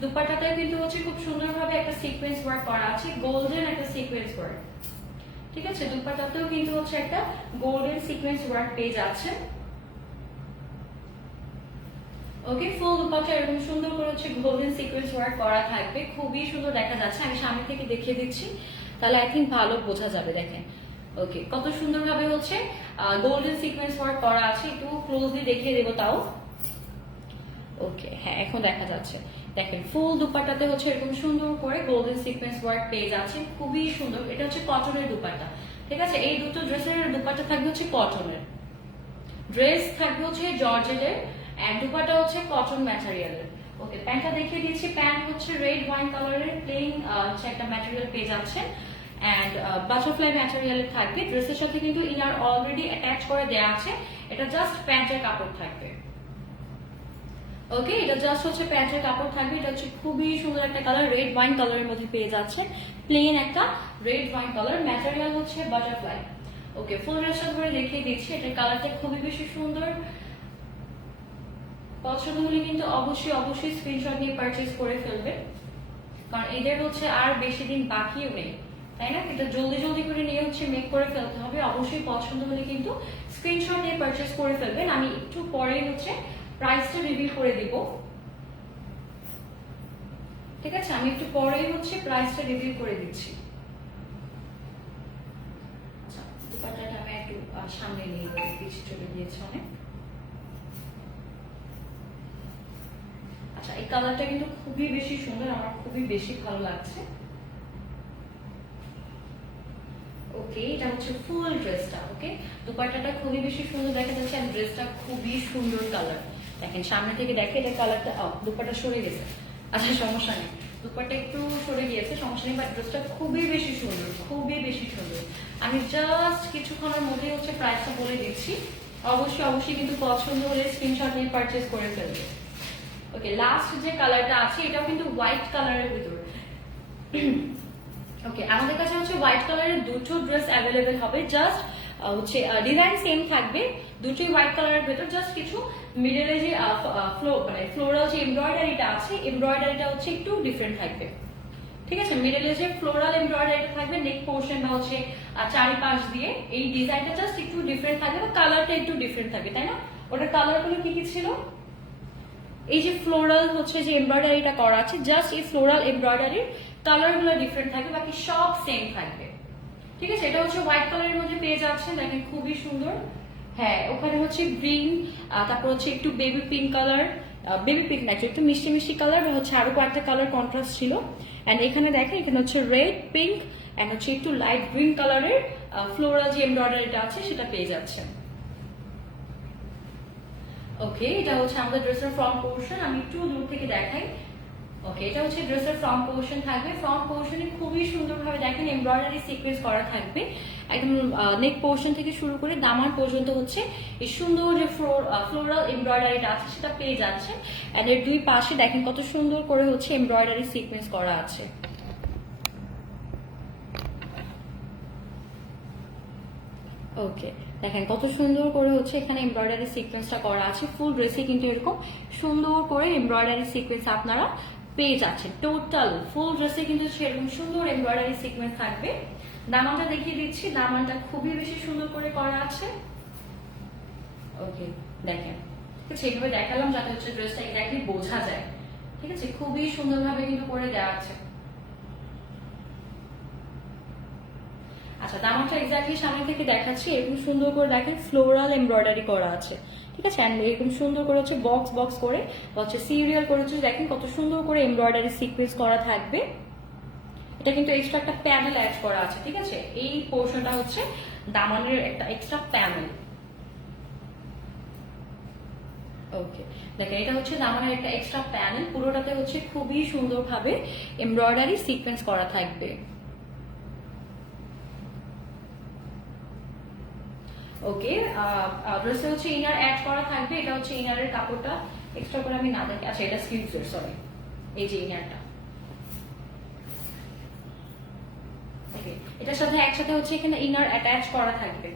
দুপাট্টাটাও কিন্তু হচ্ছে খুব সুন্দরভাবে একটা সিকোয়েন্স ওয়ার্ক করা আছে, গোল্ডেন একটা সিকোয়েন্স ওয়ার্ক। ঠিক আছে, দুপাট্টাতেও কিন্তু হচ্ছে একটা গোল্ডেন সিকোয়েন্স ওয়ার্ক পেয়ে যাচ্ছে। ওকে, ফুল দুপাট্টা এরকম সুন্দর করে হচ্ছে গোল্ডেন সিকোয়েন্স ওয়ার্ক করা থাকবে, খুবই সুন্দর দেখা যাচ্ছে। আমি সামনে থেকে দেখিয়ে দিচ্ছি, তাহলে আই থিঙ্ক ভালো বোঝা যাবে। দেখেন ওকে, কত সুন্দরভাবে হচ্ছে গোল্ডেন সিকোয়েন্স ওয়ার্ক করা আছে। একটু ক্লোজলি দেখিয়ে দেবো তাও। ওকে, হ্যাঁ এখন দেখা যাচ্ছে। দেখেন ফুল দুপাট্টাতে হচ্ছে এরকম সুন্দর করে গোল্ডেন সিকোয়েন্স ওয়ার্ক পেয়ে যাচ্ছে, খুবই সুন্দর। এটা হচ্ছে কটনের দুপাট্টা। ঠিক আছে, এই দুটো ড্রেসের দুপাট্টা থাকবে হচ্ছে কটনের, ড্রেস থাকবে হচ্ছে জর্জেটের, এন্ড দুপাট্টা হচ্ছে কটন ম্যাটেরিয়ালের। ওকে, প্যান্টটা দেখিয়ে দিচ্ছি। প্যান্ট হচ্ছে রেড ওয়াইন কালারের প্লেন হচ্ছে একটা ম্যাটেরিয়াল পেয়ে যাচ্ছে এন্ড বাটারফ্লাই ম্যাটেরিয়ালের থাকবে। ড্রেসের সাথে কিন্তু ইনার অলরেডি অ্যাটাচ করে দেওয়া আছে, এটা জাস্ট প্যান্টের কাপড় থাকবে। ওকে, এটা জাস্ট হচ্ছে প্যান্টের কাপড় থাকবে। এটা হচ্ছে খুবই সুন্দর একটা কালার, রেড ওয়াইন কালারের মধ্যে পেয়ে যাচ্ছে, প্লেন একটা রেড ওয়াইন কালার, ম্যাটেরিয়াল হচ্ছে বাটারফ্লাই। ওকে, ফুল ড্রেসটা ধরে দেখিয়ে দিচ্ছি। এটার কালারটা খুবই বেশি সুন্দর। পছন্দ হলে কিন্তু অবশ্যই অবশ্যই স্ক্রিনশট নিয়ে পারচেজ করে ফেলবে, কারণ এদের হচ্ছে আর বেশি দিন বাকিও নেই, তাই না? এটা জলদি জলদি করে নিয়ে হচ্ছে মেক করে ফেলতে হবে। অবশ্যই পছন্দ হলে কিন্তু স্ক্রিনশট নিয়ে পারচেজ করে ফেলবেন। আমি একটু পরেই হচ্ছে প্রাইসটা রিভিউ করে দিব। ঠিক আছে, আমি একটু পরেই হচ্ছে প্রাইসটা রিভিউ করে দিচ্ছি। আচ্ছা, দুপাট্টাটা আমি একটু সামনে নিয়ে পিছিয়ে চলে গিয়েছে অনেক। আচ্ছা, এই কালারটা কিন্তু খুবই বেশি সুন্দর, আমার খুবই বেশি ভালো লাগছে। ওকে, এটা হচ্ছে ফুল ড্রেসটা। ওকে, দুপাট্টাটা খুবই বেশি সুন্দর দেখা যাচ্ছে আর ড্রেসটা খুবই সুন্দর কালার। দেখেন সামনে থেকে দেখে এটা কালারটা, দুপাট্টা সরে গেছে। আচ্ছা, সমস্যা নেই, দুপাট্টা একটু সরে গিয়েছে, সমস্যা নেই, বাট ড্রেসটা খুবই বেশি সুন্দর, খুবই বেশি সুন্দর। আমি জাস্ট কিছুক্ষণের মধ্যে হচ্ছে প্রাইসটা বলে দিচ্ছি। অবশ্যই অবশ্যই কিন্তু পছন্দ হলে স্ক্রিনশট নিয়ে পারচেজ করে ফেলবে। ওকে, লাস্ট যে কালারটা আছে এটাও কিন্তু হোয়াইট কালারের ভিতর। ওকে, আমাদের কাছে হচ্ছে হোয়াইট কালারের দুটো ড্রেস অ্যাভেলেবেল হবে। জাস্ট হচ্ছে ডিজাইন সেম থাকবে, দুটোই হোয়াইট কালারের ভেতর। জাস্ট কিছু মিডলে যে ফ্লোরাল যে এমব্রয়ডারিটা আছে, এমব্রয়ডারিটা হচ্ছে একটু ডিফারেন্ট থাকবে। ঠিক আছে, মিডলে যে ফ্লোরাল এমব্রয়ডারিটা থাকবে নেক পোর্শন বা হচ্ছে চারিপাশ দিয়ে, এই ডিজাইনটা জাস্ট একটু ডিফারেন্ট থাকবে বা কালারটা একটু ডিফারেন্ট থাকবে, তাই না? ওটার কালারগুলো কি কি ছিল? এই যে ফ্লোরাল হচ্ছে যে এমব্রয়ডারিটা করা আছে, জাস্ট এই ফ্লোরাল এমব্রয়ডারির কালারগুলো ডিফারেন্ট থাকবে, বাকি সব সেম থাকবে। ঠিক আছে, এটা হচ্ছে হোয়াইট কালারের মধ্যে পেয়ে যাচ্ছেন, দেখেন খুবই সুন্দর। হ্যাঁ, ওখানে হচ্ছে গ্রিন, তারপর হচ্ছে একটু baby pink colour, baby pink না, একটু মিষ্টি মিষ্টি কালার, বা হচ্ছে আরো কয়েকটা কালার কন্ট্রাস্ট ছিল। এন্ড এখানে দেখেন, এখানে হচ্ছে রেড, পিঙ্ক এন্ড হচ্ছে একটু লাইট গ্রিন কালারের ফ্লোরাল যে এমব্রয়ডারিটা আছে সেটা পেয়ে যাচ্ছেন। ওকে, এটা হচ্ছে আমাদের ড্রেসের ফ্রন্ট পোর্শন। আমি একটু দূর থেকে দেখাই। ওকে, এটা হচ্ছে ড্রেসের ফ্রন্ট পোর্শন থাকবে। ফ্রন্ট পোর্শনে খুবই সুন্দরভাবে দেখেন এমব্রয়ডারি সিকোয়েন্স করা থাকবে, একদম নেক পোর্শন থেকে শুরু করে দামান পর্যন্ত হচ্ছে এই সুন্দর যে ফ্লোরাল এমব্রয়ডারিটা আছে সেটা পেয়ে যাচ্ছে। এন্ড এর দুই পাশে দেখেন কত সুন্দর করে হচ্ছে এমব্রয়ডারি সিকোয়েন্স করা আছে। ওকে, দেখেন কত সুন্দর করে হচ্ছে এখানে এমব্রয়ডারি সিকোয়েন্সটা করা আছে। ফুল ড্রেসে কিন্তু এরকম সুন্দর করে এমব্রয়ডারি সিকোয়েন্স আপনারা পেয়ে যাচ্ছেন। টোটাল ফুল ড্রেসে কিন্তু সেরকম সুন্দর এমব্রয়ডারি সিকোয়েন্স থাকবে। দামানটা দেখিয়ে দিচ্ছি, দামানটা খুবই বেশি সুন্দর করে করা আছে। ওকে দেখেন, ঠিক আছে, এইভাবে দেখালাম যাতে হচ্ছে ড্রেসটা এক্স্যাক্টলি বোঝা যায়। ঠিক আছে, খুবই সুন্দরভাবে কিন্তু করে দেওয়া আছে। আচ্ছা, দামানটা এক্স্যাক্টলি সামনে থেকে দেখাচ্ছি। এরকম সুন্দর করে দেখেন ফ্লোরাল এমব্রয়ডারি করা আছে। ঠিক আছে, এন্ড এরকম সুন্দর করে হচ্ছে বক্স বক্স করে হচ্ছে সিরিয়াল করে হচ্ছে দেখেন কত সুন্দর করে এমব্রয়ডারি সিকোয়েন্স করা থাকবে। এটা কিন্তু এক্সট্রা একটা প্যানেল অ্যাড করা আছে। ঠিক আছে, এই পোর্শনটা হচ্ছে দামানের একটা এক্সট্রা প্যানেল। ওকে দেখেন, এটা হচ্ছে দামানের একটা এক্সট্রা প্যানেল। পুরোটাতে হচ্ছে খুবই সুন্দরভাবে এমব্রয়ডারি সিকোয়েন্স করা থাকবে। ওকে, ড্রেসে হচ্ছে ইনার অ্যাড করা থাকবে। এটা হচ্ছে ইনারের কাপড়টা এক্সট্রা করে আমি না দেখি। আচ্ছা, এটা স্লিভসের, সরি, এই যে ইনারটা। ওকে, এটার সাথে একসাথে হচ্ছে এখানে ইনার অ্যাটাচ করা থাকবে।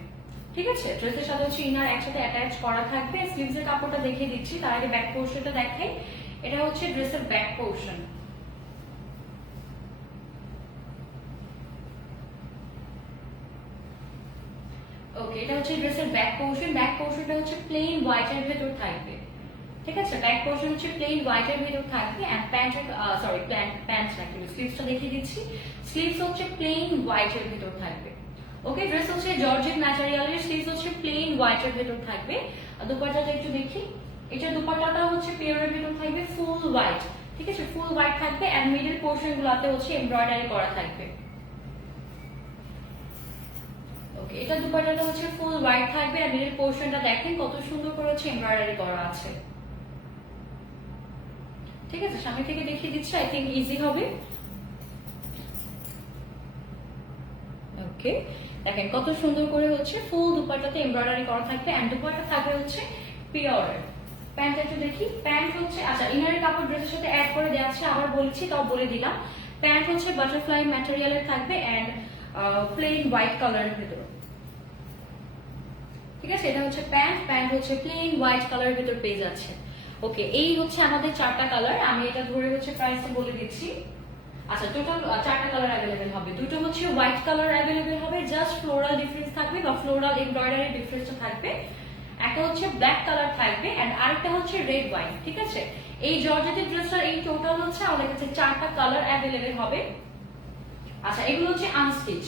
ঠিক আছে, ড্রেসের সাথে হচ্ছে ইনার একসাথে অ্যাটাচ করা থাকবে। স্লিভসের কাপড়টা দেখিয়ে দিচ্ছি, তার আগে ব্যাক পোর্শনটা দেখাই। এটা হচ্ছে ড্রেসের ব্যাক পোর্শন। ওকে, এটা হচ্ছে ড্রেসের ব্যাক পোর্শন। ব্যাক পোর্শনটা হচ্ছে প্লেন হোয়াইটের ভেতর থাকবে। ঠিক আছে, ব্যাক পোর্শন হচ্ছে প্লেন হোয়াইটের ভেতর থাকবে। এন্ড প্যান্ট, সরি প্যান্ট না, কিন্তু স্লিভসটা দেখিয়ে দিচ্ছি। স্লিভস হচ্ছে প্লেন হোয়াইটের ভেতর থাকবে। ওকে, ড্রেস হচ্ছে জর্জেট ম্যাটেরিয়ালের, স্লিভস হচ্ছে প্লেন হোয়াইটের ভেতর থাকবে। দুপাট্টাটা একটু দেখি। এটা দুপাট্টাটা হচ্ছে পিওরের ভেতর থাকবে, ফুল হোয়াইট। ঠিক আছে, ফুল হোয়াইট থাকবে এন্ড মিডল পোর্শন গুলাতে হচ্ছে এমব্রয়ডারি করা থাকবে। ওকে, এটা দুপাট্টাটা হচ্ছে ফুল হোয়াইট থাকবে আর মিডল পোর্শনটা দেখেন কত সুন্দর করে হচ্ছে এমব্রয়ডারি করা আছে। ঠিক আছে, সামনে থেকে দেখিয়ে দিচ্ছি, আই থিঙ্ক ইজি হবে। ওকে, দেখেন কত সুন্দর করে হচ্ছে ফুল দুপাট্টাতে এমব্রয়ডারি করা থাকবে এন্ড দুপাট্টা থাকবে হচ্ছে পিওরের। প্যান্ট একটু দেখি। প্যান্ট হচ্ছে, আচ্ছা, ইনারের কাপড় ড্রেসের সাথে অ্যাড করে দেওয়া আছে, আবার বলছি, তাও বলে দিলাম। প্যান্ট হচ্ছে বাটারফ্লাই ম্যাটেরিয়ালের থাকবে এন্ড প্লেন হোয়াইট কালারের ভিতর। ঠিক আছে, এটা হচ্ছে প্যান্ট। প্যান্ট হচ্ছে প্লেন হোয়াইট কালারের ভিতর পেয়ে যাচ্ছে। ওকে, এই হচ্ছে আমাদের চারটা কালার। আমি এটা ধরে হচ্ছে প্রাইসটা বলে দিচ্ছি। আচ্ছা, টোটাল চারটা কালার অ্যাভেলেবেল হবে। দুটো হচ্ছে হোয়াইট কালার অ্যাভেলেবেল হবে, জাস্ট ফ্লোরাল ডিফারেন্স থাকবে বা ফ্লোরাল এমব্রয়ডারি ডিফারেন্সটা থাকবে। একটা হচ্ছে ব্ল্যাক কালার থাকবে এন্ড আরেকটা হচ্ছে রেড ওয়াইন। ঠিক আছে, এই জর্জেটের ড্রেসটার এই টোটাল হচ্ছে আমাদের কাছে চারটা কালার অ্যাভেলেবেল হবে। আচ্ছা, এগুলো হচ্ছে আনস্টিচ।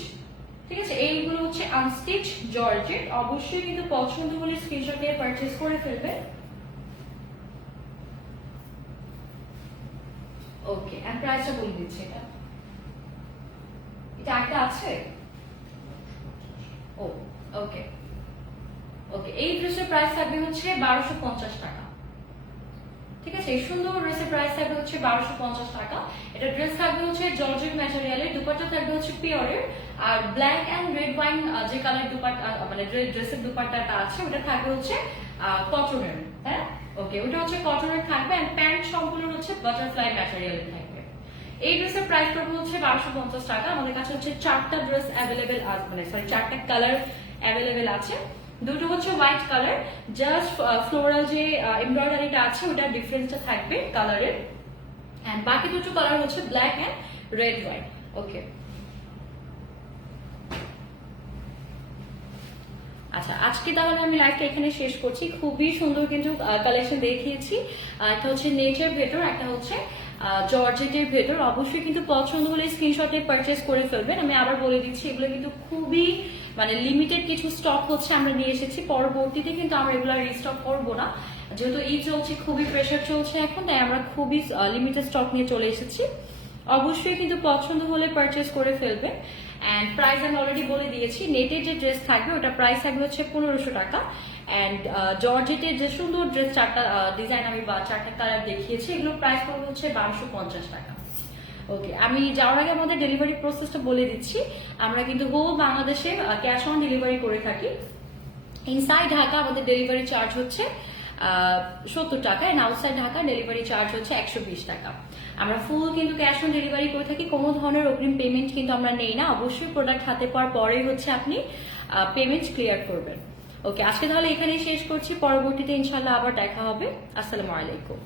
ঠিক আছে, এইগুলো হচ্ছে আনস্টিচ জর্জেট। অবশ্যই কিন্তু পছন্দ হলে স্ক্রিনশট দিয়ে পারচেজ করে ফেলবে। ওকে, এন্ড প্রাইসটা বলে দিচ্ছি। এটা একটা আছে। ও ওকে, ওকে, এই ড্রেসের প্রাইস থাকবে হচ্ছে 1250 টাকা। ঠিক আছে, এই সুন্দর ড্রেসের প্রাইস থাকবে হচ্ছে 1250 টাকা। এটা ড্রেস থাকবে হচ্ছে জর্জেট ম্যাটেরিয়ালের, দুপাট্টা থাকবে হচ্ছে পিওরের। আর ব্ল্যাক এন্ড রেড ওয়াইন যে কালার দুপাট্টা, মানে ড্রেসের দুপাট্টাটা আছে, ওটা থাকবে হচ্ছে কটনের। হ্যাঁ, ওকে, ওটা হচ্ছে কটনের থাকবে এন্ড প্যান্ট সম্পূর্ণ হচ্ছে বাটারফ্লাই ম্যাটেরিয়ালের থাকবে। এই ড্রেসের প্রাইস পড়বে হচ্ছে 1250 টাকা। আমাদের কাছে হচ্ছে চারটা ড্রেস অ্যাভেলেবেল, মানে সরি, চারটা কালার অ্যাভেলেবেল আছে। দুটো হচ্ছে হোয়াইট কালার, জাস্ট ফ্লোরাল যে এমব্রয়ডারিটা আছে ওটা ডিফারেন্সটা থাকবে কালারের। এন্ড বাকি দুটো কালার হচ্ছে ব্ল্যাক এন্ড রেড ওয়াইন। ওকে, আচ্ছা, আজকে তাহলে আমি লাইভটা এখানে শেষ করছি। খুবই সুন্দর কিন্তু কালেকশন দেখিয়েছি। একটা হচ্ছে নেচার ভেতর, একটা হচ্ছে জর্জেটের ভেতর। অবশ্যই কিন্তু পছন্দ হলে স্ক্রিনশটে পারচেজ করে ফেলবেন। আমি আবার বলে দিচ্ছি, এগুলো কিন্তু খুবই মানে লিমিটেড কিছু স্টক হচ্ছে আমরা নিয়ে এসেছি। পরবর্তীতে কিন্তু আমরা এগুলো রিস্টক করবো না, যেহেতু ঈদ চলছে, খুবই প্রেশার চলছে এখন, তাই আমরা খুবই লিমিটেড স্টক নিয়ে চলে এসেছি। অবশ্যই কিন্তু পছন্দ হলে পারচেজ করে ফেলবেন। এন্ড প্রাইস আমি অলরেডি বলে দিয়েছি। নেটের যে ড্রেস থাকবে ওটা প্রাইস থাকবে হচ্ছে 1500 টাকা। এন্ড জর্জেটের যে সুন্দর ড্রেস চারটা ডিজাইন আমি বা চারটা কালার দেখিয়েছি, এগুলো প্রাইস পড়বে হচ্ছে 1250 টাকা। ওকে, আমি যাওয়ার আগে আমাদের ডেলিভারি প্রসেসটা বলে দিচ্ছি। আমরা কিন্তু হোল বাংলাদেশে ক্যাশ অন ডেলিভারি করে থাকি। ইনসাইড ঢাকা আমাদের ডেলিভারি চার্জ হচ্ছে 70 টাকা and outside Dhaka delivery charge হচ্ছে 120 টাকা। আমরা ফুল কিন্তু ক্যাশ অন ডেলিভারি করে থাকি, কোনো ধরনের অগ্রিম পেমেন্ট কিন্তু আমরা নেই না। অবশ্যই প্রোডাক্ট হাতে পাওয়ার পরেই হচ্ছে আপনি পেমেন্ট ক্লিয়ার করবেন। ওকে, আজকে তাহলে এখানেই শেষ করছি, পরবর্তীতে ইনশাল্লাহ আবার দেখা হবে। আসসালামু আলাইকুম।